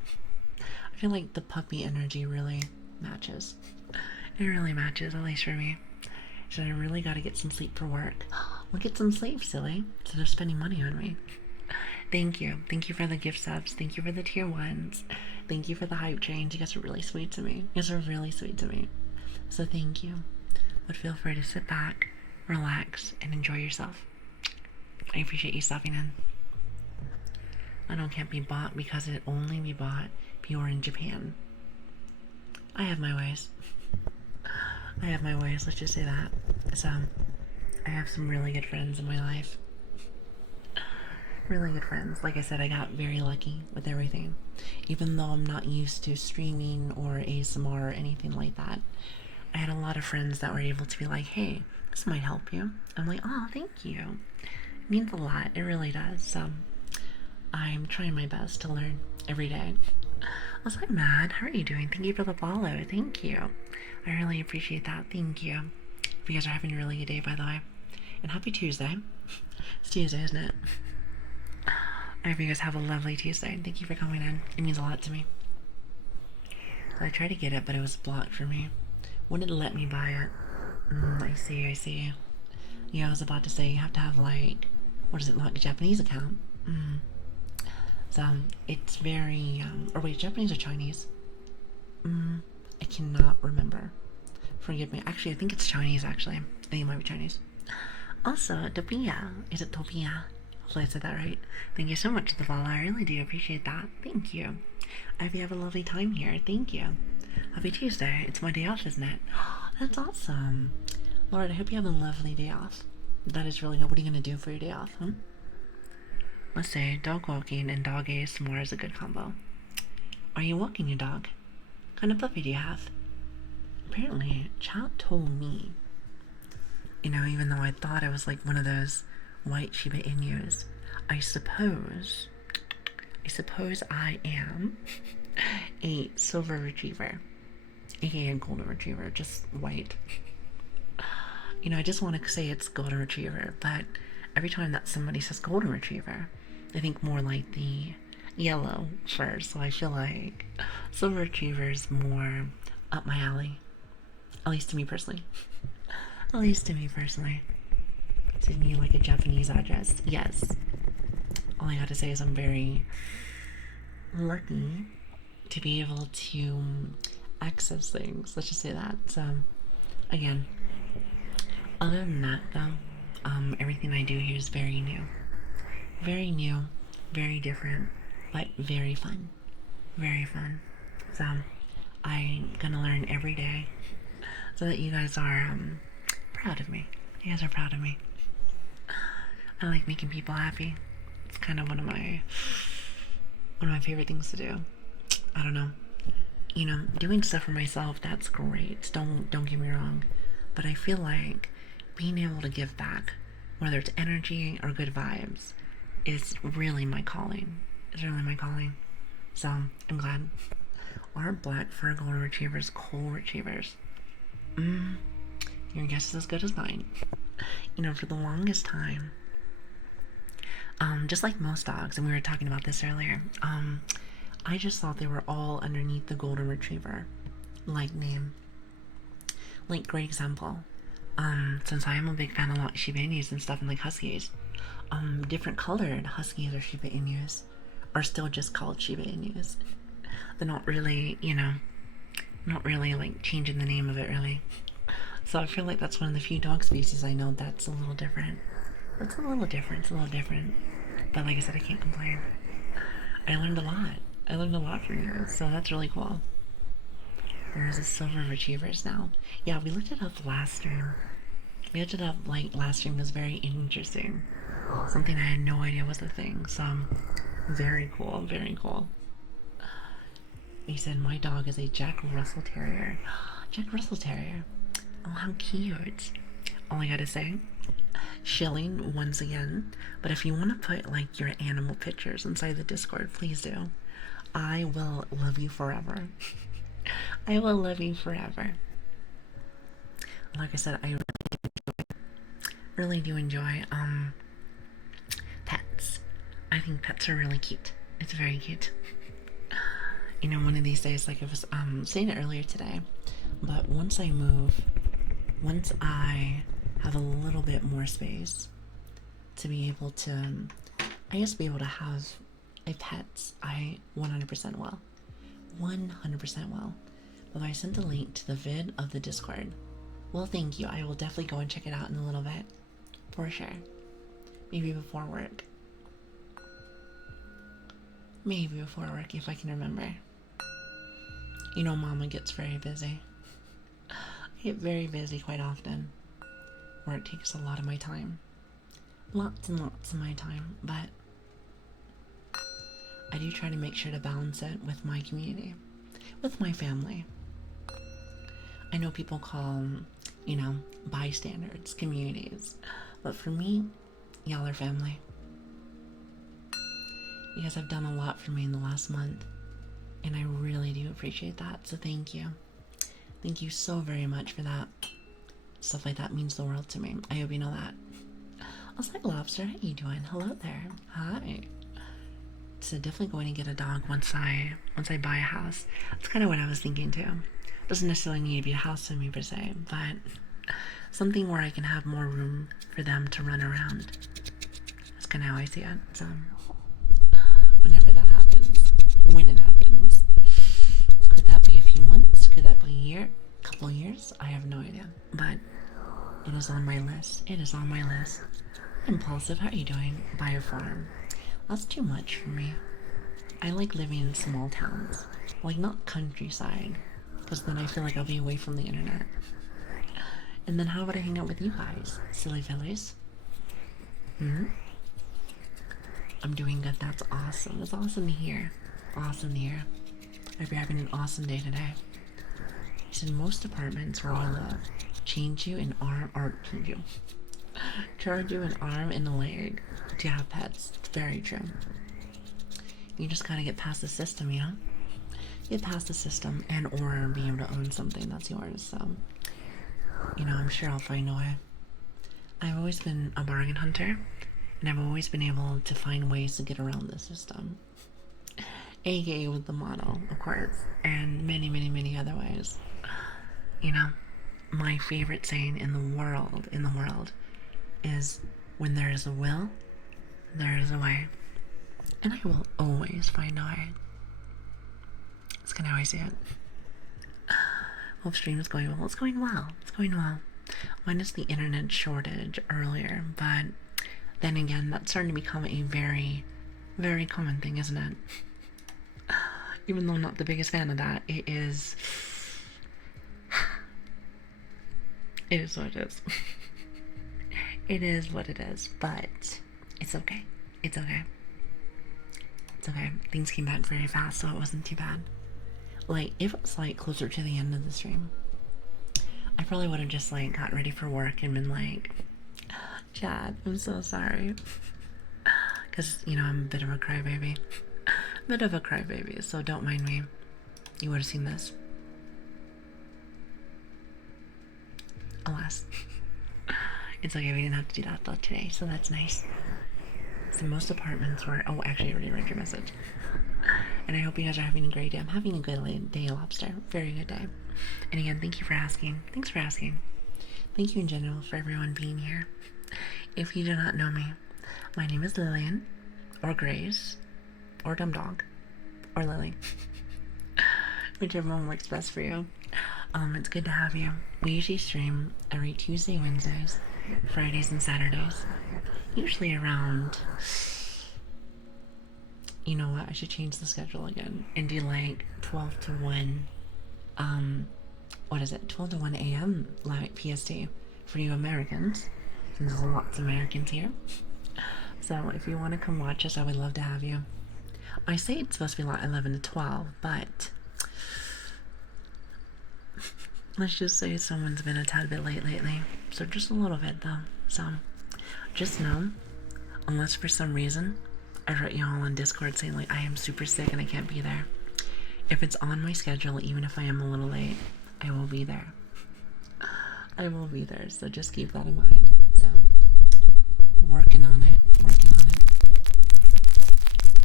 I feel like the puppy energy really matches. It really matches, at least for me. So I really gotta get some sleep for work. Well, get some sleep, silly, instead of spending money on me. Thank you. Thank you for the gift subs. Thank you for the tier 1s. Thank you for the hype trains. You guys are really sweet to me. You guys are really sweet to me. So thank you. But feel free to sit back, relax, and enjoy yourself. I appreciate you stopping in. I know it can't be bought because it only be bought if you are in Japan. I have my ways. Let's just say that. So, I have some really good friends in my life. Really good friends. Like I said, I got very lucky with everything. Even though I'm not used to streaming or ASMR or anything like that, I had a lot of friends that were able to be like, hey, this might help you. I'm like, oh, thank you. It means a lot. It really does. So, I'm trying my best to learn every day. I was like, Matt, how are you doing? Thank you for the follow. Thank you. I really appreciate that. Thank you. Hope you guys are having a really good day, by the way. And happy Tuesday. It's Tuesday, isn't it? I hope you guys have a lovely Tuesday. Thank you for coming in. It means a lot to me. I tried to get it, but it was blocked for me. Wouldn't let me buy it. I see. Yeah, I was about to say you have to have like, what is it, like a Japanese account? So it's very, or wait, Japanese or Chinese? I cannot remember. Forgive me. Actually, I think it's Chinese, actually. I think it might be Chinese. Also, Topia. Is it Topia? Hopefully I said that right. Thank you so much for the follow. I really do appreciate that. Thank you. I hope you have a lovely time here. Thank you. Happy Tuesday. It's my day off, isn't it? That's awesome. Lord, I hope you have a lovely day off. That is really good. What are you going to do for your day off, huh? Let's say dog walking and dog ASMR is a good combo. Are you walking your dog? What kind of puppy do you have? Apparently, chat told me, you know, even though I thought I was like one of those white Shiba Inus, I suppose I am a silver retriever, aka a golden retriever, just white. You know, I just want to say it's golden retriever, but every time that somebody says golden retriever, I think more like the yellow fur, so I feel like silver retriever is more up my alley. At least to me personally. Send me like a Japanese address. Yes. All I gotta say is I'm very lucky to be able to access things. Let's just say that. So, again, other than that, though, everything I do here is very new. Very new, very different, but very fun. Very fun. So, I'm gonna learn every day so that you guys are proud of me. You guys are proud of me. I like making people happy. It's kind of one of my favorite things to do. I don't know. You know, doing stuff for myself, that's great. Don't get me wrong. But I feel like being able to give back, whether it's energy or good vibes, is really my calling. It's really my calling. So I'm glad. Our black fur golden retrievers, coal retrievers. Your guess is as good as mine. You know, for the longest time, just like most dogs, and we were talking about this earlier, I just thought they were all underneath the golden retriever like name. Like, great example. Since I am a big fan of like Shiba Inus and stuff and like Huskies, different colored Huskies or Shiba Inus are still just called Shiba Inus. They're not really, you know, not really like changing the name of it really. So I feel like that's one of the few dog species I know that's a little different. It's a little different. But like I said, I can't complain. I learned a lot from you, so that's really cool. There's a silver retrievers now. Yeah, we looked it up last stream. We looked it up like last stream. It was very interesting. Something I had no idea was a thing. So very cool, very cool. He said my dog is a Jack Russell Terrier. Jack Russell Terrier. Oh, how cute. All I gotta say, shilling once again. But if you want to put like your animal pictures inside the Discord, please do. I will love you forever. I will love you forever. Like I said, I really do enjoy pets. I think pets are really cute. It's very cute. You know, one of these days, like I was saying it earlier today, but once I have a little bit more space to be able to, I guess, be able to have a pet, I 100% will. 100% will. But I sent the link to the vid of the Discord. Well, thank you. I will definitely go and check it out in a little bit. For sure. Maybe before work. Maybe before work, if I can remember. You know, Mama gets very busy. I get very busy quite often. Work takes a lot of my time. Lots and lots of my time, but I do try to make sure to balance it with my community, with my family. I know people call, you know, bystanders, communities, but for me, y'all are family. You guys have done a lot for me in the last month, and I really do appreciate that, so thank you. Thank you so very much for that. Stuff like that means the world to me. I hope you know that. I was like, Lobster, how you doing? Hello there. Hi. So definitely going to get a dog once I buy a house. That's kind of what I was thinking too. Doesn't necessarily need to be a house for me per se, but something where I can have more room for them to run around. That's kind of how I see it. So whenever that happens, when it happens, could that be a few months? Could that be a year? A couple of years? I have no idea, but it is on my list. It is on my list. Impulsive, how are you doing? Buy a farm. That's too much for me. I like living in small towns, like not countryside, because then I feel like I'll be away from the internet. And then how about I hang out with you guys, silly fellas? I'm doing good. That's awesome. It's awesome to hear. Awesome to hear. I hope you're having an awesome day today. He said most apartments where I live change you an arm, or change you. Charge you an arm and a leg to have pets. It's very true. You just gotta get past the system, you know? Get past the system and or be able to own something that's yours, so you know, I'm sure I'll find a way. I've always been a bargain hunter, and I've always been able to find ways to get around the system. AKA with the model, of course, and many, many, many other ways. You know, my favorite saying in the world, is when there is a will, there is a way. And I will always find a way. It's gonna always do it. Hope stream is going well. It's going well. It's going well. Minus the internet shortage earlier, but then again, that's starting to become a very, very common thing, isn't it? Even though I'm not the biggest fan of that, it is. It is what it is. It is what it is, but it's okay. It's okay. It's okay. Things came back very fast, so it wasn't too bad. Like, if it was like closer to the end of the stream, I probably would have just like got ready for work and been like, Chad, I'm so sorry. Because, you know, I'm a bit of a crybaby. Bit of a crybaby, so don't mind me. You would have seen this. Alas. It's okay, we didn't have to do that though today, so that's nice. So most apartments were. Oh, actually, I already read your message. And I hope you guys are having a great day. I'm having a good day, Lobster. Very good day. And again, thank you for asking. Thanks for asking. Thank you in general for everyone being here. If you do not know me, my name is Lilian, or Grace, or Dumb Dog, or Lili. Whichever one works best for you. It's good to have you. We usually stream every Tuesday, Wednesdays, Fridays, and Saturdays. Usually around... You know what? I should change the schedule again and do like 12 to 1. What is it? 12 to 1 a.m. like PST for you Americans. And there's lots of Americans here. So if you want to come watch us, I would love to have you. I say it's supposed to be like 11 to 12, but let's just say someone's been a tad bit late lately. So just a little bit though. So just know, unless for some reason I wrote you all on Discord saying like I am super sick and I can't be there. If it's on my schedule, even if I am a little late, I will be there. I will be there, so just keep that in mind. So, working on it, working on it.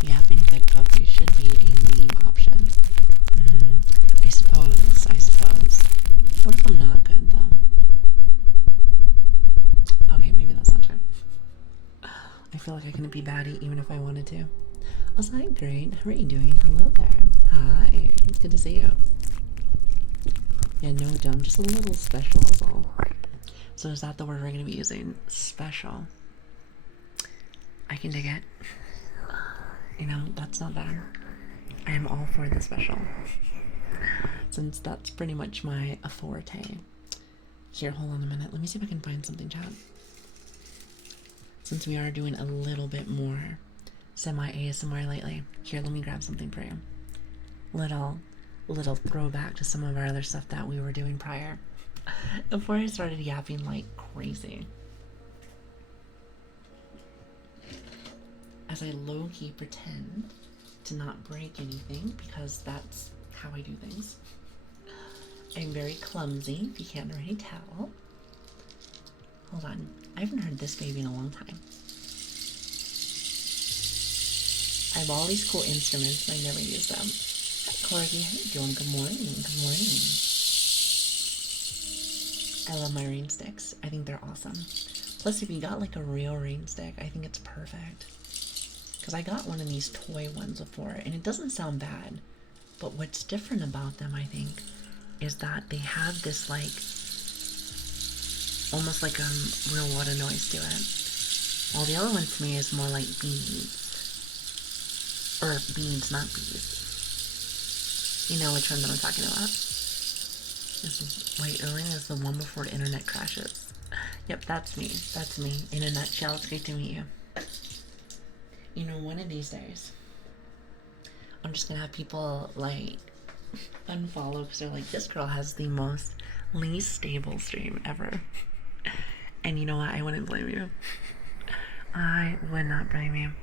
Yapping good puppy should be a name option. I suppose. What if I'm not good, though? Okay, maybe that's not true. I feel like I couldn't be baddie even if I wanted to. I was like, great, how are you doing? Hello there. Hi, it's good to see you. Yeah, no dumb, just a little special is all. So is that the word we're going to be using? Special. I can dig it. You know, that's not bad. I am all for the special. Since that's pretty much my forte. Here, hold on a minute. Let me see if I can find something, chat. Since we are doing a little bit more semi-ASMR lately. Here, let me grab something for you. Little throwback to some of our other stuff that we were doing prior. Before I started yapping like crazy. As I low-key pretend to not break anything, because that's how I do things. I'm very clumsy, if you can't already tell. Hold on. I haven't heard this baby in a long time. I have all these cool instruments and I never use them. Corgi, how you doing? Good morning. Good morning. I love my rain sticks. I think they're awesome. Plus, if you got like a real rain stick, I think it's perfect. Because I got one of these toy ones before, and it doesn't sound bad. But what's different about them, I think, is that they have this like, almost like a real water noise to it. While the other one to me is more like beads. Or beads, not bees. You know which one that I'm talking about. Wait, Lilian is the one before the internet crashes. Yep, that's me. That's me. In a nutshell, it's great to meet you. You know, one of these days, I'm just gonna have people, like, unfollow because they're like, this girl has the most least stable stream ever. And you know what? I wouldn't blame you. I would not blame you.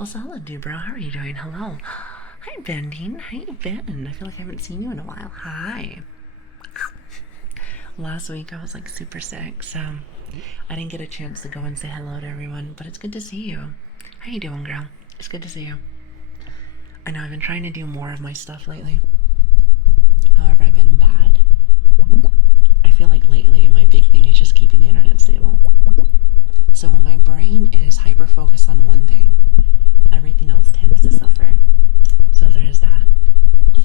Also, hello, dude, bro. How are you doing? Hello. Hi, Bending. How you been? I feel like I haven't seen you in a while. Hi. Last week, I was, like, super sick, so I didn't get a chance to go and say hello to everyone, but it's good to see you. How you doing, girl? It's good to see you. I know I've been trying to do more of my stuff lately. However, I've been bad. I feel like lately my big thing is just keeping the internet stable. So when my brain is hyper focused on one thing, everything else tends to suffer. So there is that.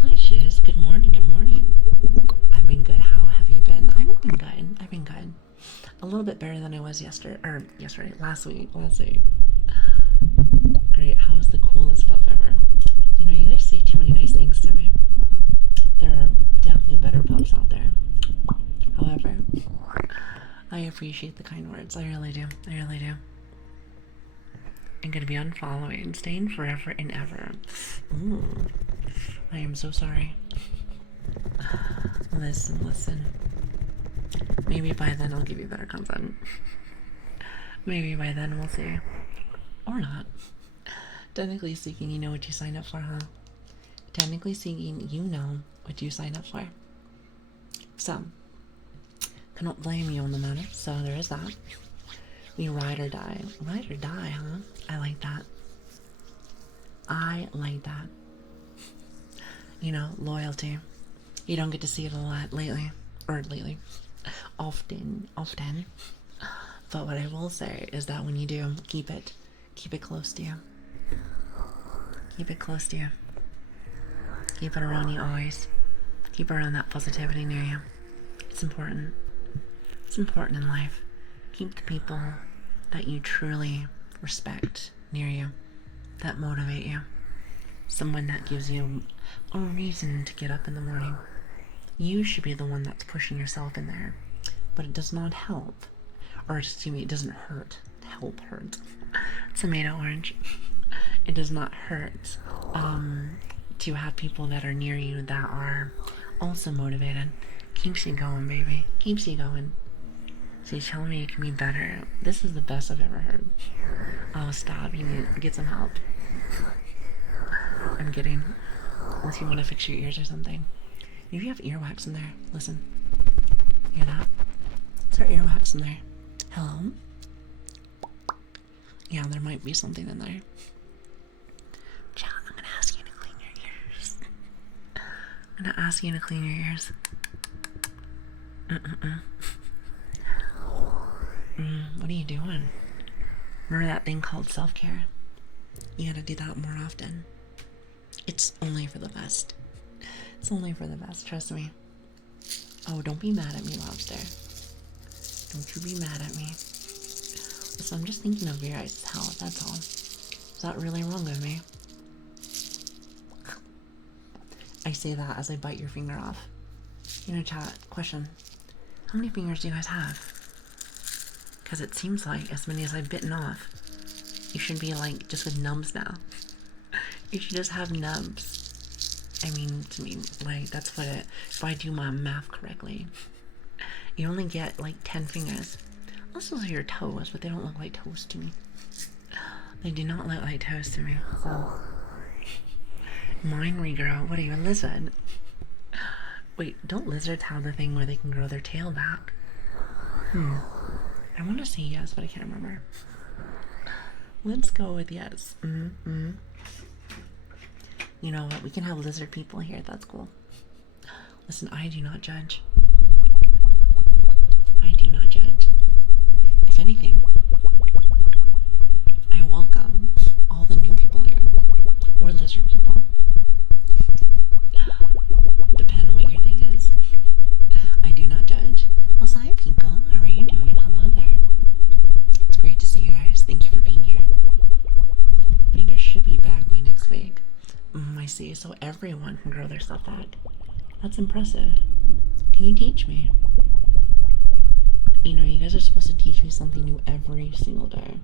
Alicia's, good morning, good morning. I've been good. How have you been? I've been good. I've been good. A little bit better than I was last week. Great. How was the coolest buff ever? You know, you guys say too many nice things to me. There are definitely better buffs out there. However, I appreciate the kind words. I really do. I really do. I'm gonna be unfollowing, staying forever and ever. Ooh. I am so sorry. Listen. Maybe by then I'll give you better content. Maybe by then we'll see. Or not. Technically speaking, you know what you signed up for, huh? Technically speaking, you know what you signed up for. So, cannot blame you on the matter, so there is that. We ride or die. Ride or die, huh? I like that. I like that. You know, loyalty. You don't get to see it a lot lately. Often. But what I will say is that when you do, keep it close to you. Keep it close to you. Keep it around you always. Keep around that positivity near you. It's important. It's important in life. Keep the people that you truly respect near you, that motivate you. Someone that gives you a reason to get up in the morning. You should be the one that's pushing yourself in there. But it does not help. Or excuse me, it doesn't hurt. Help hurt. Tomato orange. It does not hurt to have people that are near you that are also motivated. Keeps you going, baby. Keeps you going. So you're telling me you can be better. This is the best I've ever heard. Oh, stop. You need to get some help. I'm kidding. Unless you want to fix your ears or something. Maybe you have earwax in there. Listen. Hear that? Is there earwax in there? Hello? Yeah, there might be something in there. Child, I'm gonna ask you to clean your ears. I'm gonna ask you to clean your ears. What are you doing? Remember that thing called self-care? You gotta do that more often. It's only for the best. It's only for the best, trust me. Oh, don't be mad at me, Lobster. Don't you be mad at me. So I'm just thinking of your guys' health, that's all. Is that really wrong with me? I say that as I bite your finger off. You know, chat, question. How many fingers do you guys have? Because it seems like as many as I've bitten off. You should be like just with nubs now. You should just have nubs. I mean, to me, like, that's what it, if I do my math correctly. You only get like 10 fingers. Those are your toes, but they don't look like toes to me. They do not look like toes to me. So, mine regrow. What are you, a lizard? Wait, don't lizards have the thing where they can grow their tail back? I want to say yes, but I can't remember. Let's go with yes. You know what? We can have lizard people here. That's cool. Listen, I do not judge. I do not judge. If anything, I welcome all the new people here. Or lizard people. Depend what your thing is. I do not judge. Also, hi Pinkle. How are you doing? Hello there. It's great to see you guys. Thank you for being here. Fingers should be back by next week. I see. So everyone can grow their stuff back. That's impressive. Can you teach me? You know, you guys are supposed to teach me something new every single day.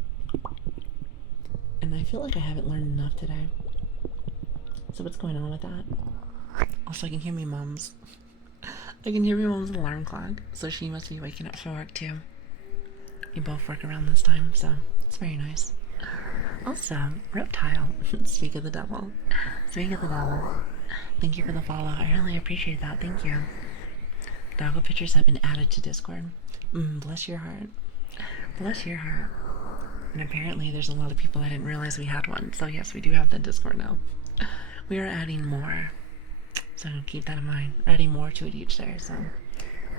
And I feel like I haven't learned enough today. So what's going on with that? Also, I can hear my mom's. I can hear my mom's alarm clock. So she must be waking up for work too. We both work around this time, so it's very nice. Also, Reptile. Speak of the devil. Speak of the devil. Thank you for the follow. I really appreciate that. Thank you. Doggo pictures have been added to Discord. Bless your heart. Bless your heart. And apparently there's a lot of people that didn't realize we had one. So yes, we do have the Discord now. We are adding more. So keep that in mind. We're adding more to it each day. So,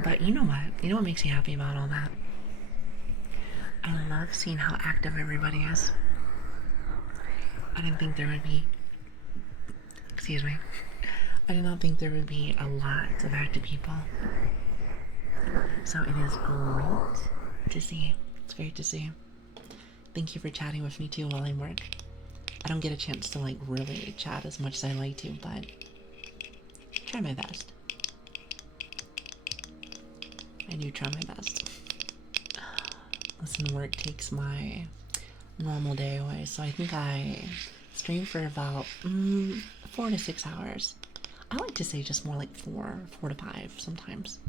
but you know what? You know what makes me happy about all that? I love seeing how active everybody is. I didn't think there would be, excuse me, I did not think there would be a lot of active people. So it is great to see. It's great to see. Thank you for chatting with me too while I work. I don't get a chance to like really chat as much as I like to, but try my best. I do try my best. Listen, work takes my normal day away, so I think I stream for about 4 to 6 hours. I like to say just more like 4 to 5 sometimes.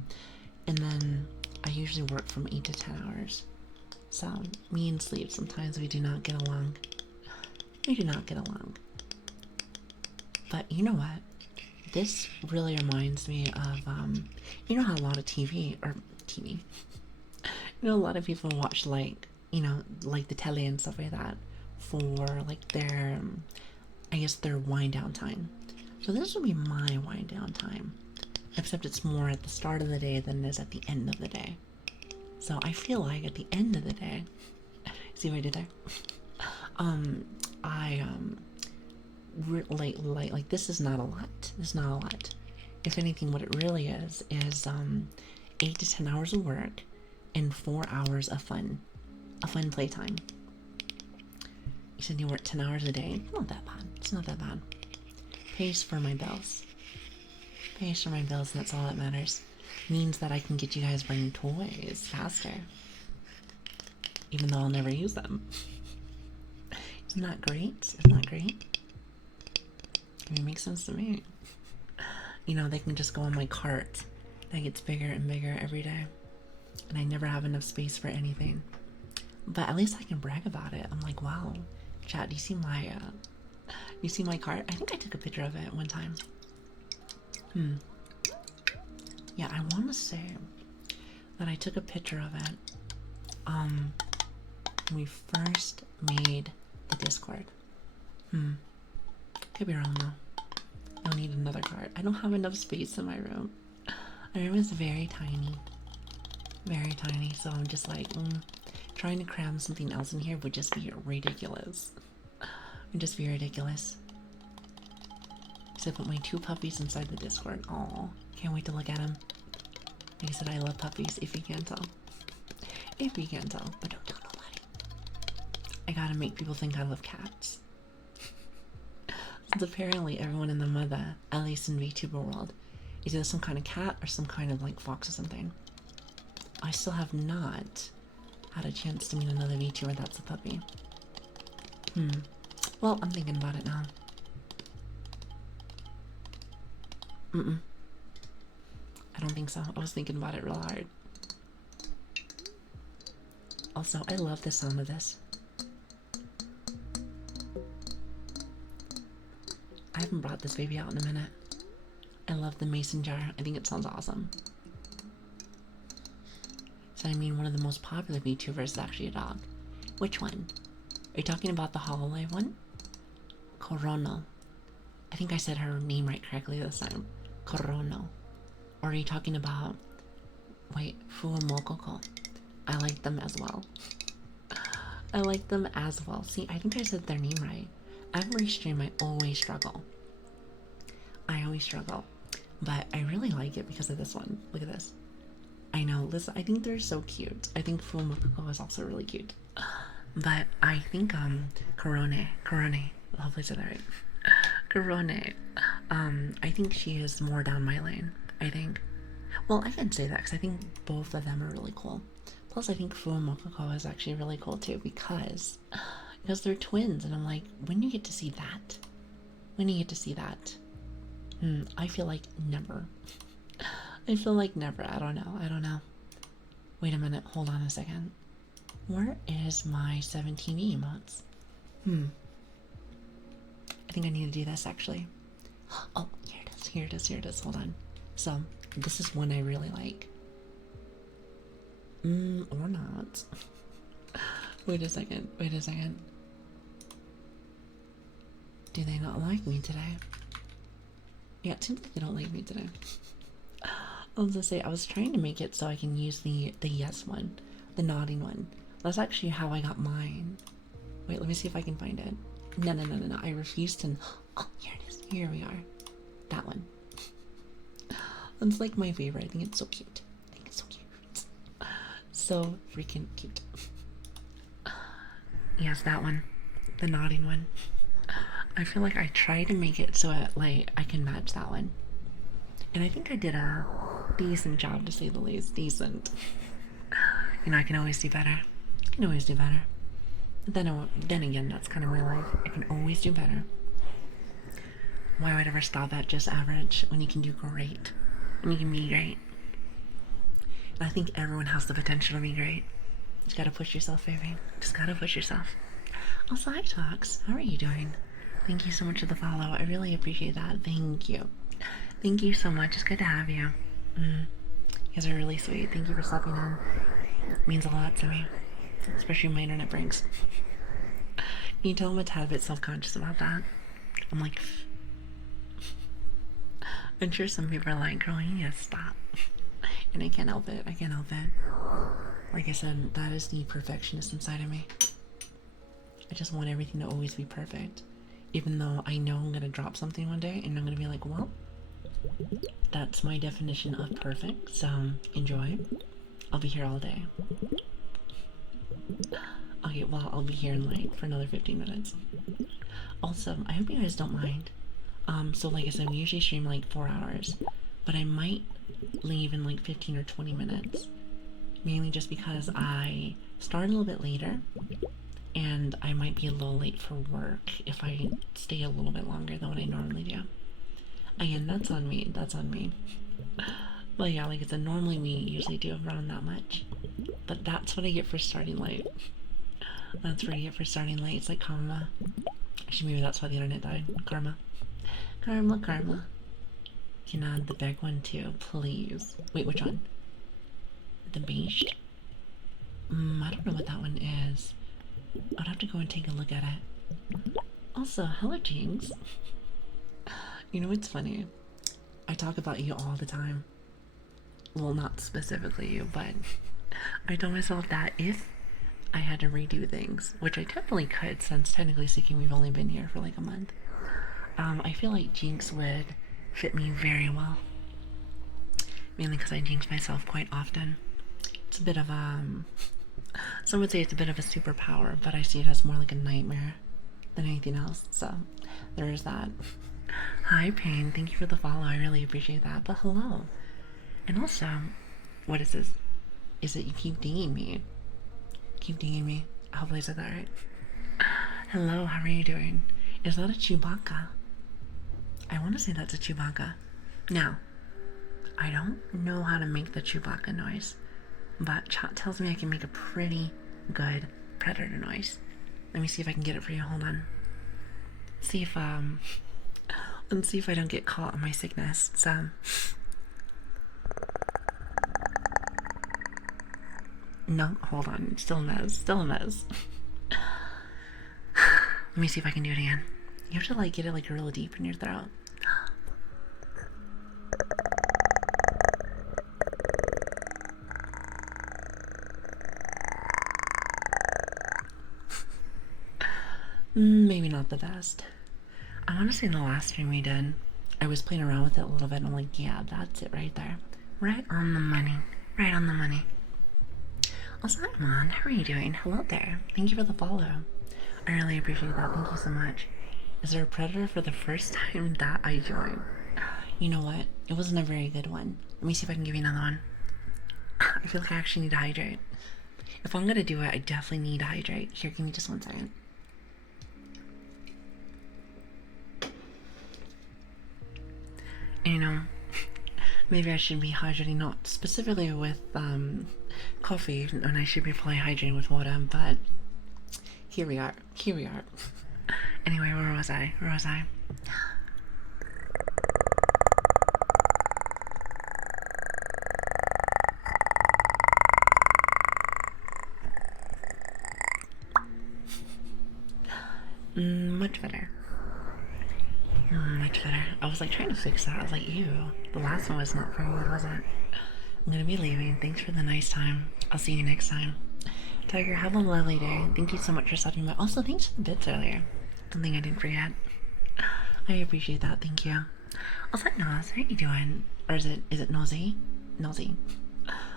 And then I usually work from 8 to 10 hours. So me and sleep, sometimes we do not get along. We do not get along. But you know what? This really reminds me of, you know how a lot of TV, you know, a lot of people watch like, you know, like the tele and stuff like that for like their, I guess their wind down time. So this will be my wind down time, except it's more at the start of the day than it is at the end of the day. So I feel like at the end of the day, see what I did there? Like this is not a lot. This is not a lot. If anything, what it really is 8 to 10 hours of work and 4 hours of fun, a fun playtime. You said you work 10 hours a day. Not that bad. It's not that bad. Pays for my bills. Pays for my bills, and that's all that matters. Means that I can get you guys bringing toys faster, even though I'll never use them. Isn't that great? Isn't that great? I mean, it makes sense to me. You know, they can just go on my cart that gets bigger and bigger every day, and I never have enough space for anything. But at least I can brag about it. I'm like, wow, chat, do you see my cart? I think I took a picture of it one time. Yeah, I want to say that I took a picture of it when we first made the Discord. Could be wrong though. I'll need another cart. I don't have enough space in my room. My room is very tiny. Very tiny, so I'm just like, trying to cram something else in here would just be ridiculous. Would just be ridiculous. So I put my 2 puppies inside the Discord. Aw, can't wait to look at them. Like I said, I love puppies, if you can't tell. If you can't tell, but don't tell nobody. I gotta make people think I love cats. Since apparently everyone in the mother, at least in VTuber world, is either some kind of cat or some kind of like fox or something. I still have not had a chance to meet another VTuber that's a puppy. Well, I'm thinking about it now. I don't think so. I was thinking about it real hard. Also, I love the sound of this. I haven't brought this baby out in a minute. I love the mason jar. I think it sounds awesome. So I mean, one of the most popular VTubers is actually a dog. Which one? Are you talking about the Hullo one? Corono. I think I said her name right correctly this time. Corono. Or are you talking about... Wait, Fuamokoko. I like them as well. I like them as well. See, I think I said their name right. Every stream I always struggle. I always struggle. But I really like it because of this one. Look at this. I know, listen, I think they're so cute. I think Fuamokoko is also really cute. But I think Corone, hopefully I said that right. Corone, I think she is more down my lane, I think. Well, I can say that because I think both of them are really cool. Plus, I think Fuamokoko is actually really cool too because they're twins, and I'm like, when do you get to see that? When do you get to see that? I feel like never. I feel like never. I don't know. Wait a minute. Hold on a second. Where is my 17 emotes? I think I need to do this actually. Oh, here it is. Hold on. So, this is one I really like. Or not. Wait a second. Do they not like me today? Yeah, it seems like they don't like me today. I was gonna say, I was trying to make it so I can use the yes one, the nodding one. That's actually how I got mine. Wait, let me see if I can find it. No, no, no, no, no. I refuse to. Oh, here it is. Here we are. That one. That's like my favorite. I think it's so cute. I think it's so cute. So freaking cute. Yes, that one. The nodding one. I feel like I try to make it so like I can match that one. And I think I did a decent job, to say the least. Decent. You know, I can always do better. I can always do better. Then again, that's kind of my life. I can always do better. Why would I ever stop at just average when you can do great? When you can be great? And I think everyone has the potential to be great. Just gotta push yourself, baby. Just gotta push yourself. Also, hi, Tox. How are you doing? Thank you so much for the follow. I really appreciate that. Thank you. Thank you so much. It's good to have you. You guys are really sweet. Thank you for stopping in. It means a lot to me. Especially when my internet breaks. Can you tell I'm a tad bit self-conscious about that? I'm like... I'm sure some people are like, girl, you need to stop. And I can't help it. I can't help it. Like I said, that is the perfectionist inside of me. I just want everything to always be perfect. Even though I know I'm gonna drop something one day and I'm gonna be like, well, that's my definition of perfect, so enjoy. I'll be here all day. Okay, well, I'll be here in like for another 15 minutes. Also, I hope you guys don't mind. So like I said, we usually stream like 4 hours, but I might leave in like 15 or 20 minutes. Mainly just because I start a little bit later, and I might be a little late for work if I stay a little bit longer than what I normally do. Again, that's on me. That's on me. But yeah, like I said, normally we usually do around that much. But that's what I get for starting late. That's what I get for starting late. It's like karma. Actually, maybe that's why the internet died. Karma. Karma, karma. Can add the big one too, please. Wait, which one? The beige? I don't know what that one is. I'd have to go and take a look at it. Also, hello, Jinx. You know what's funny? I talk about you all the time. Well, not specifically you, but I told myself that if I had to redo things, which I definitely could, since technically speaking we've only been here for like a month, I feel like Jinx would fit me very well. Mainly because I jinx myself quite often. It's a bit of some would say it's a bit of a superpower, but I see it as more like a nightmare than anything else. So there is that. Hi, Pain. Thank you for the follow. I really appreciate that. But hello. And also, what is this? Is it you keep dinging me? Keep dinging me. Hopefully I said that right. Hello, how are you doing? Is that a Chewbacca? I want to say that's a Chewbacca. Now, I don't know how to make the Chewbacca noise, but chat tells me I can make a pretty good predator noise. Let me see if I can get it for you. Hold on. See if let's see if I don't get caught on my sickness. So no, hold on. It's still a mess. Still a mess. Let me see if I can do it again. You have to like get it like real deep in your throat. Maybe not the best. I want to say the last stream we did, I was playing around with it a little bit and I'm like, yeah, that's it right there. Right on the money. Right on the money. Also, hi, Mon. How are you doing? Hello there. Thank you for the follow. I really appreciate that. Thank you so much. Is there a predator for the first time that I joined? You know what? It wasn't a very good one. Let me see if I can give you another one. I feel like I actually need to hydrate. If I'm gonna do it, I definitely need to hydrate. Here, give me just 1 second. And, you know, maybe I should be hydrating not specifically with coffee, and I should be probably hydrating with water, but here we are. Here we are. Anyway, where was I? Where was I? Much better. Much better. I was like trying to fix that. I was like, ew. The last one was not very good, was it? I'm gonna be leaving. Thanks for the nice time. I'll see you next time. Tiger, have a lovely day. Thank you so much for stopping by. Also, thanks for the bits earlier. Something I didn't forget. I appreciate that. Thank you. Also, Noz, how you doing? Or is it Nosy? Nosy.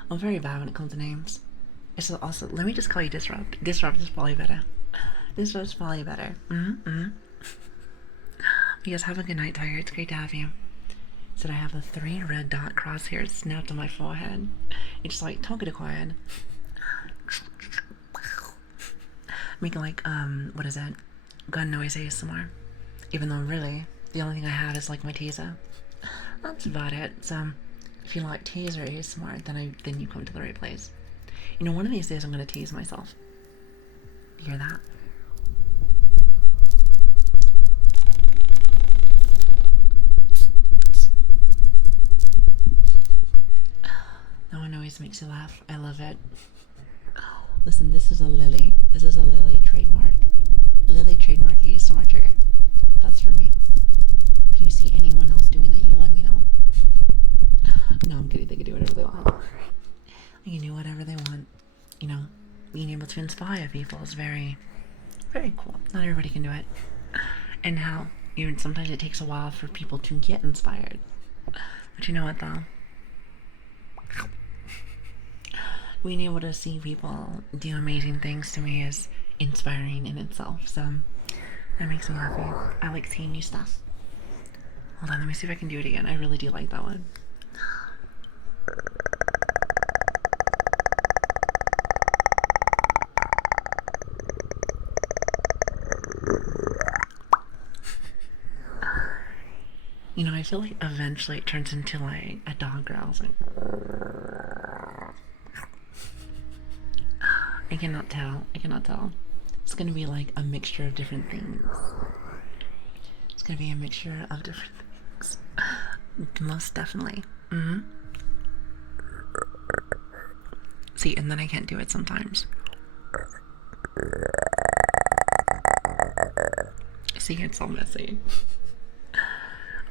I'm very bad when it comes to names. It's also, let me just call you Disrupt. Disrupt is probably better. Disrupt is probably better. You guys have a good night, Tiger. It's great to have you. Said I have a 3 red dot crosshair snapped on my forehead. It's just like, talk to quiet. Making like, what is it? Gun noise ASMR. Even though really, the only thing I have is like my taser. That's about it. So, if you like taser ASMR, then you come to the right place. You know, one of these days I'm gonna tease myself. You hear that? That one always makes you laugh. I love it. Listen, this is a Lili. This is a Lili trademark. Lili trademark ASMR trigger. That's for me. If you see anyone else doing that, you let me know. No, I'm kidding. They can do whatever they want. They can do whatever they want. You know, being able to inspire people is very, very cool. Not everybody can do it. And how, even sometimes it takes a while for people to get inspired. But you know what, though? Being able to see people do amazing things to me is inspiring in itself. So, that makes me happy. I like seeing new stuff. Hold on, let me see if I can do it again. I really do like that one. You know, I feel like eventually it turns into like a dog growling. I cannot tell. I cannot tell. It's gonna be like a mixture of different things. It's gonna be a mixture of different things. Most definitely. See, and then I can't do it sometimes. See, it's all messy.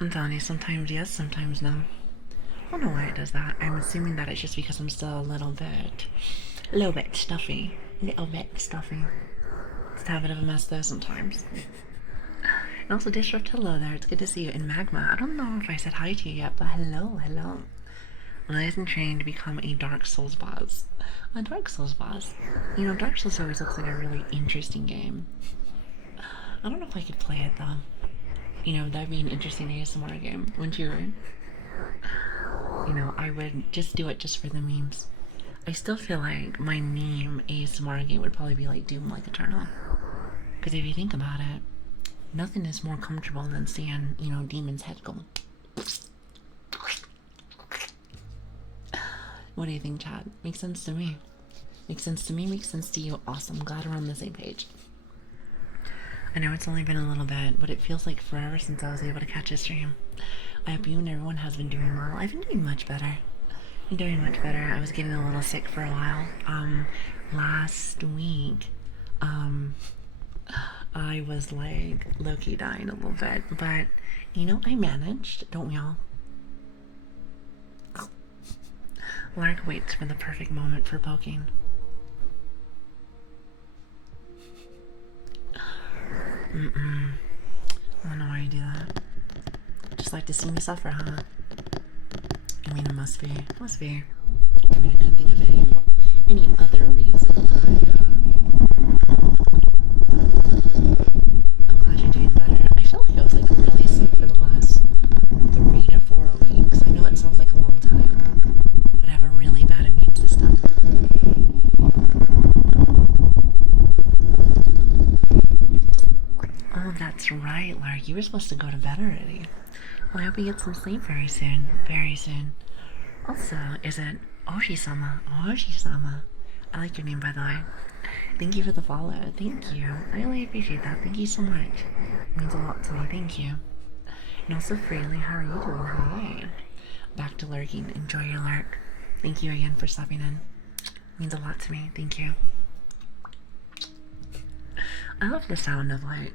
I'm telling you, sometimes yes, sometimes no. I don't know why it does that. I'm assuming that it's just because I'm still a little bit stuffy. It's a bit of a mess though sometimes. And also Disrupt, hello there. It's good to see you in Magma. I don't know if I said hi to you yet, but hello. Lili's in training to become a Dark Souls boss. A Dark Souls boss. You know, Dark Souls always looks like a really interesting game. I don't know if I could play it though. You know, that'd be an interesting ASMR game, wouldn't you? You know, I would just do it just for the memes. I still feel like my meme ASMR game would probably be like Doom Like Eternal. Because if you think about it, nothing is more comfortable than seeing, you know, Demon's head go. What do you think, Chad? Makes sense to me. Makes sense to me, makes sense to you. Awesome, glad we're on the same page. I know it's only been a little bit, but it feels like forever since I was able to catch a stream. I hope you and everyone has been doing well. I've been doing much better. I was getting a little sick for a while. Last week, I was like low-key dying a little bit, but you know, I managed, don't we all? Lark waits for the perfect moment for poking. I don't know why you do that. Just like to see me suffer, huh? I mean, it must be. I mean, I couldn't think of any other reason. I'm glad you're doing better. I feel like I was like really sick for the last 3 to 4 weeks. I know it sounds like a long time, but I have a really bad immune system. Oh, that's right, Lark. You were supposed to go to bed already. Well, I hope you get some sleep very soon. Very soon. Also, is it Oshi-sama? Oshi-sama. I like your name, by the way. Thank you for the follow. Thank you. I really appreciate that. Thank you so much. It means a lot to me. Thank you. And also, Freely, how are you doing? Hi. Back to lurking. Enjoy your lurk. Thank you again for stopping in. It means a lot to me. Thank you. I love the sound of, like,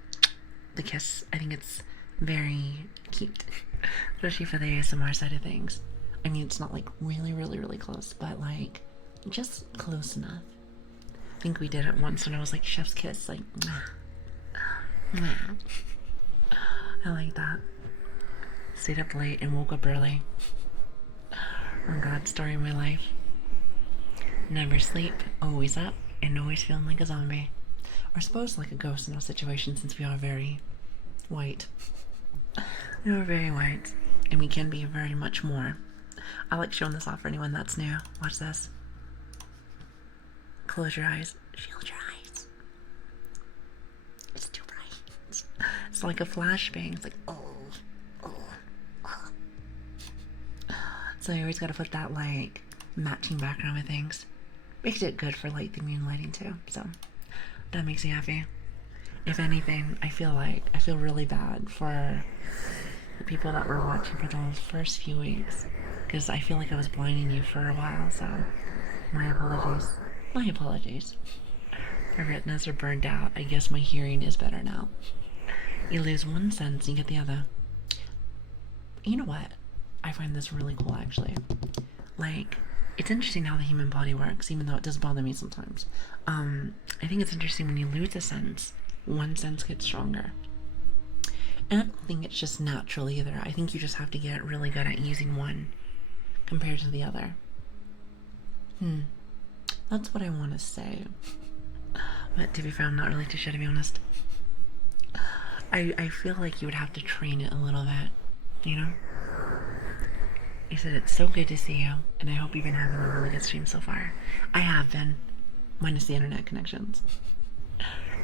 the kiss. I think it's very cute. Especially for the ASMR side of things. I mean, it's not, like, really close, but, like, just close enough. think we did it once when I was like chef's kiss, like, I like that. Stayed up late and woke up early. Oh God, story of my life. Never sleep, always up, and always feeling like a zombie. Or suppose like a ghost in our situation, since we are very white. We are very white, and we can be very much more. I like showing this off for anyone that's new. Watch this. Close your eyes. Shield your eyes. It's too bright. It's like a flashbang. It's like, oh. So you always gotta put that like matching background with things. Makes it good for light theming and lighting too. So that makes me happy. If anything, I feel really bad for the people that were watching for those first few weeks, because I feel like I was blinding you for a while. So my apologies. My apologies. My retinas are burned out. I guess my hearing is better now. You lose one sense, you get the other. You know what? I find this really cool, actually. Like, it's interesting how the human body works, even though it does bother me sometimes. I think it's interesting when you lose a sense, one sense gets stronger. And I don't think it's just natural either. I think you just have to get really good at using one compared to the other. That's what I want to say. But to be fair, I'm not really too sure, to be honest. I feel like you would have to train it a little bit, you know? He said, it's so good to see you, and I hope you've been having a really good stream so far. I have been, minus the internet connections.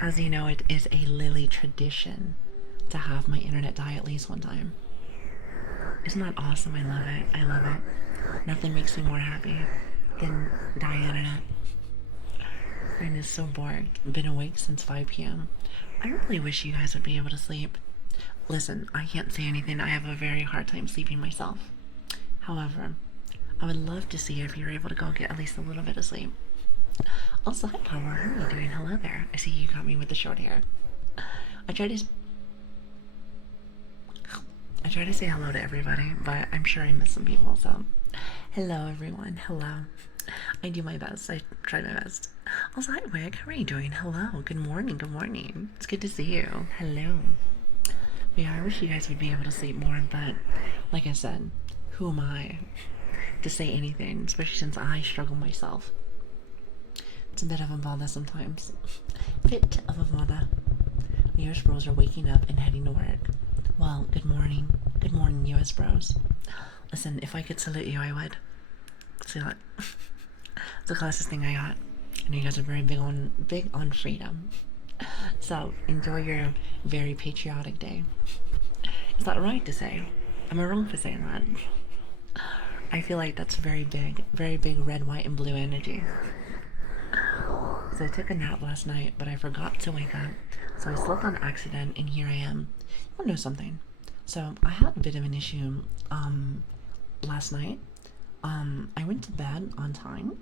As you know, it is a Lili tradition to have my internet die at least one time. Isn't that awesome? I love it. I love it. Nothing makes me more happy than die internet. Brain is so bored. I've been awake since 5 p.m. I really wish you guys would be able to sleep. Listen, I can't say anything. I have a very hard time sleeping myself. However, I would love to see if you're able to go get at least a little bit of sleep. Also, hi Power, how are you doing? Hello there. I see you got me with the short hair. I try to say hello to everybody, but I'm sure I miss some people, so hello everyone. Hello. I do my best. I try my best. Also, hi Wick, how are you doing? Hello. Good morning. Good morning. It's good to see you. Hello. Yeah, I wish you guys would be able to sleep more, but like I said, who am I to say anything, especially since I struggle myself. It's a bit of a bother sometimes. Bit of a bother. The US bros are waking up and heading to work. Well, good morning. Good morning, US bros. Listen, if I could salute you, I would. See that? It's the closest thing I got. I know you guys are very big on freedom. So, enjoy your very patriotic day. Is that right to say? Am I wrong for saying that? I feel like that's very big red, white, and blue energy. So I took a nap last night, but I forgot to wake up. So I slept on accident, and here I am. You want to know something? So I had a bit of an issue last night. I went to bed on time,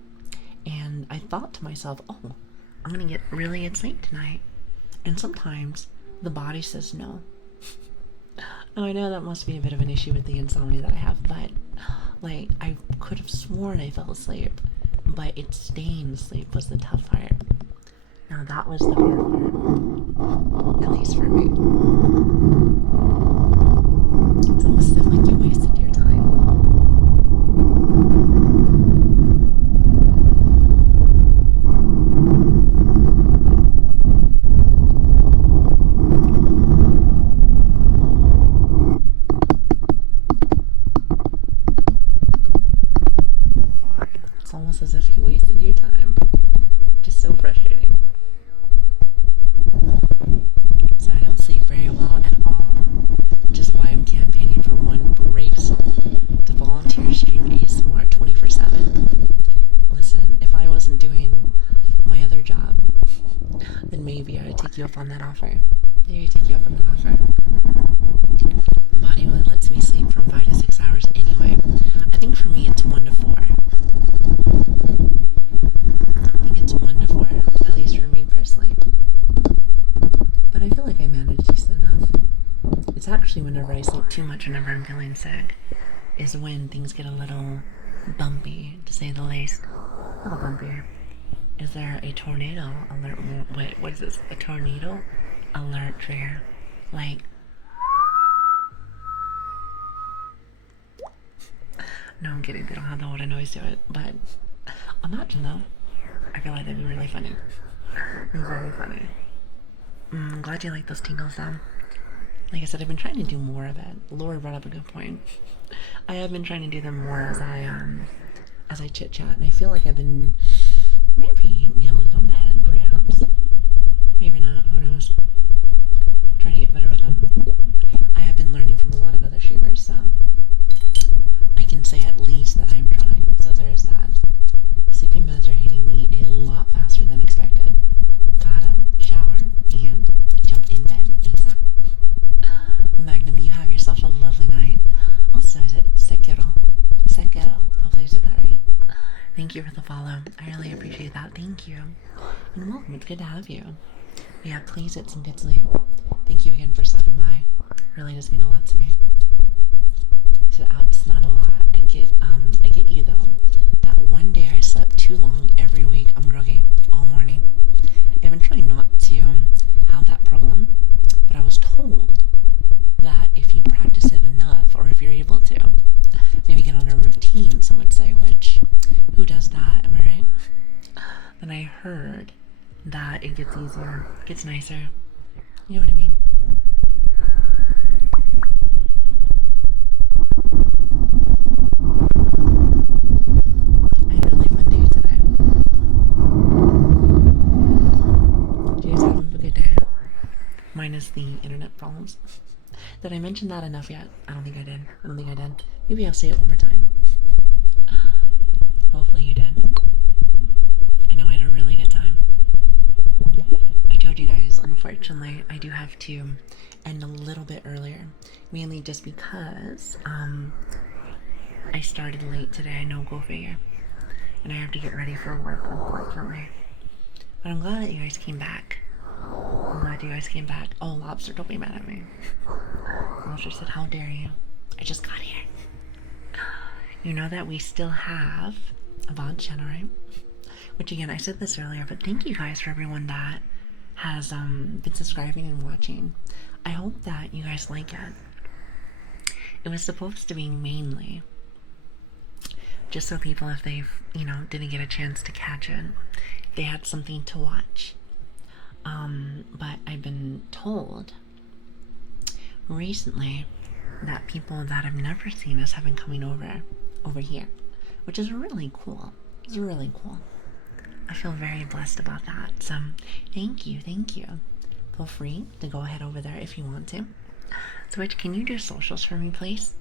and I thought to myself, oh, I'm going to get really good sleep tonight. And sometimes the body says no. And I know that must be a bit of an issue with the insomnia that I have, but like I could have sworn I fell asleep, but it staying asleep was the tough part. Now that was the hard part, at least for me. It's almost as if like you wasted your time. It's almost as if you wasted your time. Just so frustrating. So I don't sleep very well at all, which is why I'm campaigning for one brave soul to volunteer stream ASMR 24/7. Listen, if I wasn't doing my other job, then maybe I would take you up on that offer. Maybe I'd take you up on that offer. Body only lets me sleep from 5 to 6 hours anyway. I think for me it's 1 to 4. I think it's 1 to 4, at least for me personally. But I feel like I manage decent enough. It's actually whenever I sleep too much, whenever I'm feeling sick, is when things get a little bumpy, to say the least. A little bumpy. Is there a tornado alert? Wait, what is this? A tornado alert trigger? Like, no, I'm kidding. They don't have the water noise to it. But imagine though. I feel like that'd be really funny. Very funny. I'm glad you like those tingles though. Like I said, I've been trying to do more of it. Laura brought up a good point. I have been trying to do them more as I chit chat, and I feel like I've been maybe nailed it on the head, perhaps. Maybe not. Who knows? Trying to get better with them. I have been learning from a lot of other streamers, so I can say at least that I'm trying. So there's that. Sleeping meds are hitting me a lot faster than expected. Gotta shower and jump in bed ASAP. Well, Magnum, you have yourself a lovely night. Also, is it Sekiro? Sekiro. Hopefully I said that right. Thank you for the follow. I really appreciate that. Thank you. And welcome. It's good to have you. Yeah, please get some good sleep. Thank you again for stopping by. It really does mean a lot to me. So it's not a lot. I get you though. That one day I slept too long every week, I'm groggy all morning. I've been trying not to have that problem, but I was told that if you practice it enough, or if you're able to, maybe get on a routine, some would say, which, who does that, am I right? Then I heard that it gets easier, gets nicer. You know what I mean? I had a really fun day today. Did you guys have a good day? Minus the internet problems. Did I mention that enough yet? I don't think I did. Maybe I'll say it one more time. Hopefully you did. I know I had a really good time. I told you guys, unfortunately, I do have to end a little bit earlier. Mainly just because I started late today. I know, go figure. And I have to get ready for work, unfortunately. But I'm glad that you guys came back. Oh, Lobster, don't be mad at me. Lobster said, how dare you? I just got here. You know that we still have a VOD channel, right? Which again, I said this earlier, but thank you guys for everyone that has been subscribing and watching. I hope that you guys like it. It was supposed to be mainly just so people, if they, didn't get a chance to catch it, they had something to watch. But I've been told recently that people that have never seen us have been coming over here, which is really cool. It's really cool. I feel very blessed about that. So thank you. Feel free to go ahead over there if you want to. Switch, can you do socials for me, please?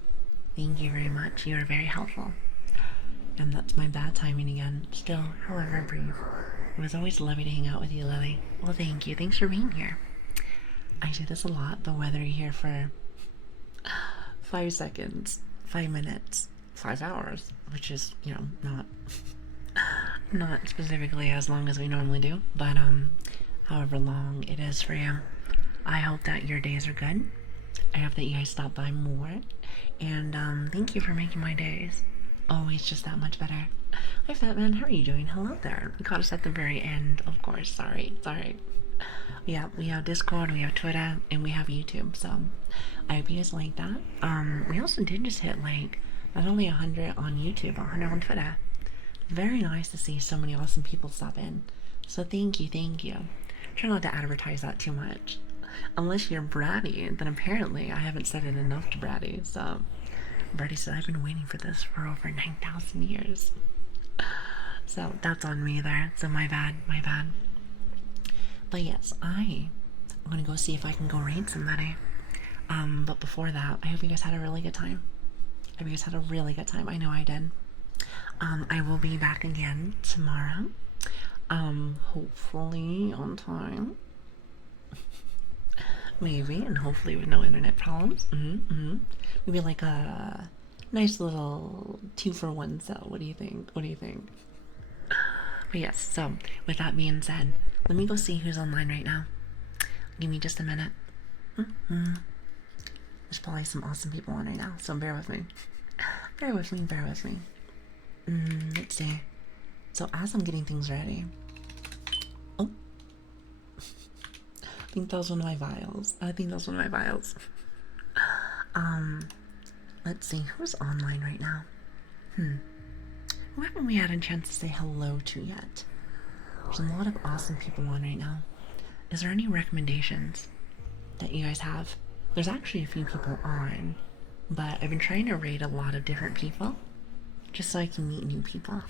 Thank you very much. You are very helpful. And that's my bad timing again. Still, however brief. It was always lovely to hang out with you, Lily. Well, thank you. Thanks for being here. I do this a lot, but whether you're here for 5 seconds, 5 minutes, 5 hours, which is, not specifically as long as we normally do, but however long it is for you, I hope that your days are good. I hope that you guys stop by more, and thank you for making my days always just that much better. Hi Fatman, how are you doing? Hello there. You caught us at the very end, of course. Sorry. Yeah, we have Discord, we have Twitter, and we have YouTube, so I hope you guys like that. We also did just hit not only 100 on YouTube, but 100 on Twitter. Very nice to see so many awesome people stop in. So thank you. Try not to advertise that too much. Unless you're bratty, then apparently I haven't said it enough to bratty, so Brady said I've been waiting for this for over 9,000 years. So that's on me there. So my bad. But yes, I'm gonna go see if I can go raid somebody. But before that, I hope you guys had a really good time. I know I did. I will be back again tomorrow. Hopefully on time. Maybe, and hopefully with no internet problems. Maybe like a nice little 2-for-1 sale. What do you think? But yes, so with that being said, let me go see who's online right now. Give me just a minute. There's probably some awesome people on right now, so bear with me. Let's see. So as I'm getting things ready, think that was one of my vials. I think that was one of my vials. Let's see, who's online right now? Who haven't we had a chance to say hello to yet? There's a lot of awesome people on right now. Is there any recommendations that you guys have? There's actually a few people on, but I've been trying to raid a lot of different people just so I can meet new people.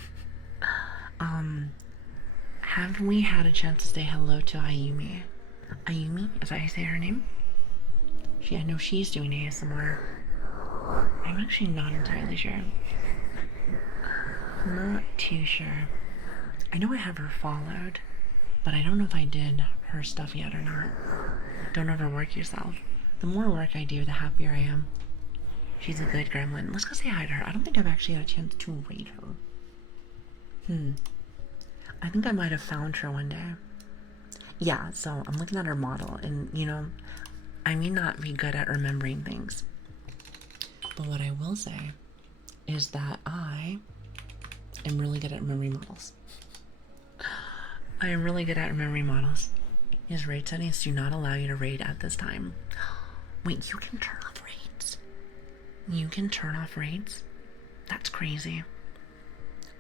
Have we had a chance to say hello to Ayumi? Ayumi, is that how you say her name? I know she's doing ASMR. I'm actually not entirely sure. Not too sure. I know I have her followed, but I don't know if I did her stuff yet or not. Don't overwork yourself. The more work I do, the happier I am. She's a good gremlin. Let's go say hi to her. I don't think I've actually had a chance to raid her. I think I might have found her one day. Yeah, so I'm looking at her model, and you know, I may not be good at remembering things, but what I will say is that I am really good at remembering models. I am really good at remembering models. His raid settings do not allow you to raid at this time. Wait, you can turn off raids? You can turn off raids? That's crazy.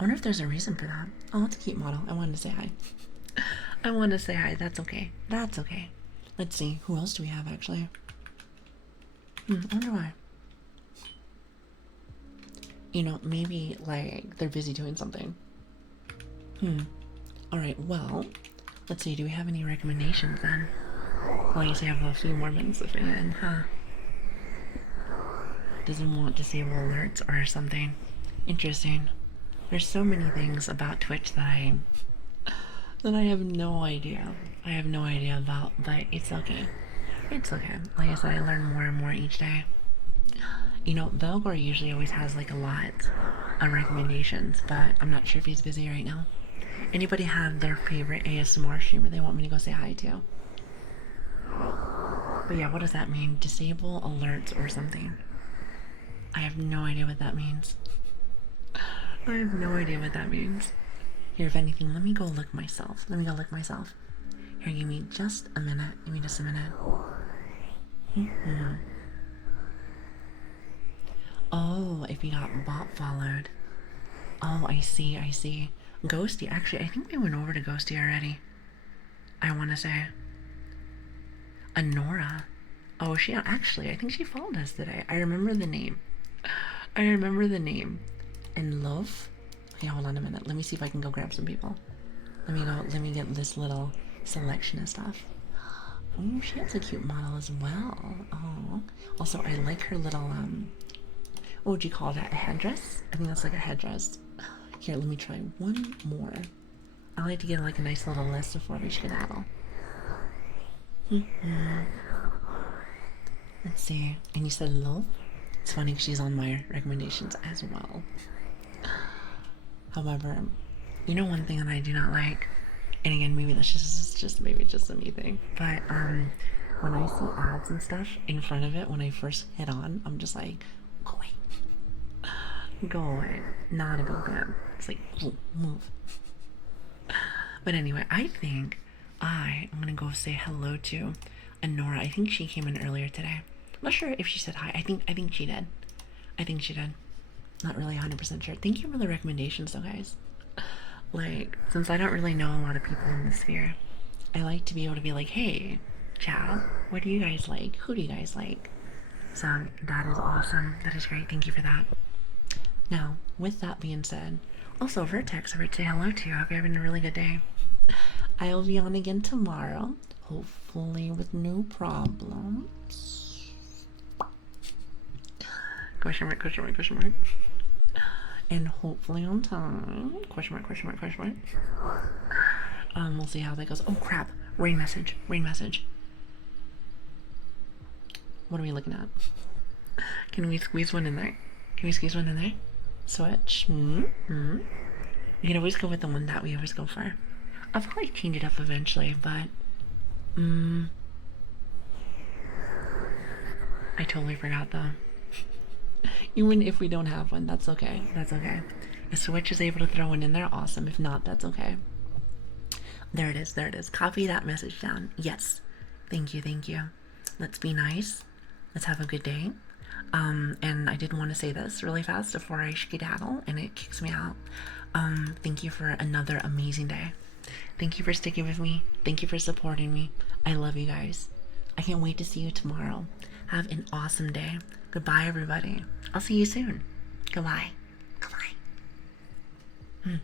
I wonder if there's a reason for that. Oh, it's a cute model. I wanted to say hi. I wanted to say hi. That's okay. That's okay. Let's see. Who else do we have, actually? I wonder why. You know, maybe, like, they're busy doing something. Alright, well, let's see. Do we have any recommendations, then? Well, I guess we have a few more minutes to fit in, huh? Doesn't want disable alerts or something. Interesting. There's so many things about Twitch that I have no idea. I have no idea about, but it's okay. It's okay. Like I said, I learn more and more each day. You know, Belgor usually always has like a lot of recommendations, but I'm not sure if he's busy right now. Anybody have their favorite ASMR streamer they want me to go say hi to? But yeah, what does that mean? Disable alerts or something? I have no idea what that means. I have no idea what that means. Here, if anything, let me go look myself. Let me go look myself. Here, give me just a minute. Give me just a minute. Oh, if you got bot followed. Oh, I see, I see. Ghosty. Actually, I think we went over to Ghosty already. I want to say. Anora. Oh, she actually, I think she followed us today. I remember the name. I remember the name. And Love. Okay, hold on a minute. Let me see if I can go grab some people. Let me get this little selection of stuff. Oh, she has a cute model as well. Oh. Also, I like her little, what would you call that? A headdress? I think that's like a headdress. Here, let me try one more. I like to get like a nice little list before we skedaddle. Let's see. And you said Love? It's funny because she's on my recommendations as well. However, you know one thing that I do not like, and again, maybe that's just maybe just a me thing, but when I see ads and stuff in front of it when I first hit on, I'm just like, go away. Go away. Not a good fan. It's like, move. But anyway, I think I'm gonna go say hello to Anora. I think she came in earlier today. I'm not sure if she said hi. I think she did. I think she did. Not really 100% sure. Thank you for the recommendations though, guys. Like, since I don't really know a lot of people in the sphere, I like to be able to be like, hey, chat, what do you guys like? Who do you guys like? So that is awesome. That is great. Thank you for that. Now, with that being said, also Vertex, I would say hello to you. I hope you're having a really good day. I'll be on again tomorrow, hopefully with no problems. Question mark, question mark, question mark. And hopefully on time. Question mark, question mark, question mark. We'll see how that goes. Oh crap! Rain message. Rain message. What are we looking at? Can we squeeze one in there? Can we squeeze one in there? Switch. We can always go with the one that we always go for. I'll probably change it up eventually, but I totally forgot though. Even if we don't have one, that's okay. That's okay. If Switch is able to throw one in there, awesome. If not, that's okay. There it is. There it is. Copy that message down. Yes. Thank you, thank you. Let's be nice. Let's have a good day. And I did want to say this really fast before I skedaddle and it kicks me out. Thank you for another amazing day. Thank you for sticking with me. Thank you for supporting me. I love you guys. I can't wait to see you tomorrow. Have an awesome day. Goodbye, everybody. I'll see you soon. Goodbye. Goodbye.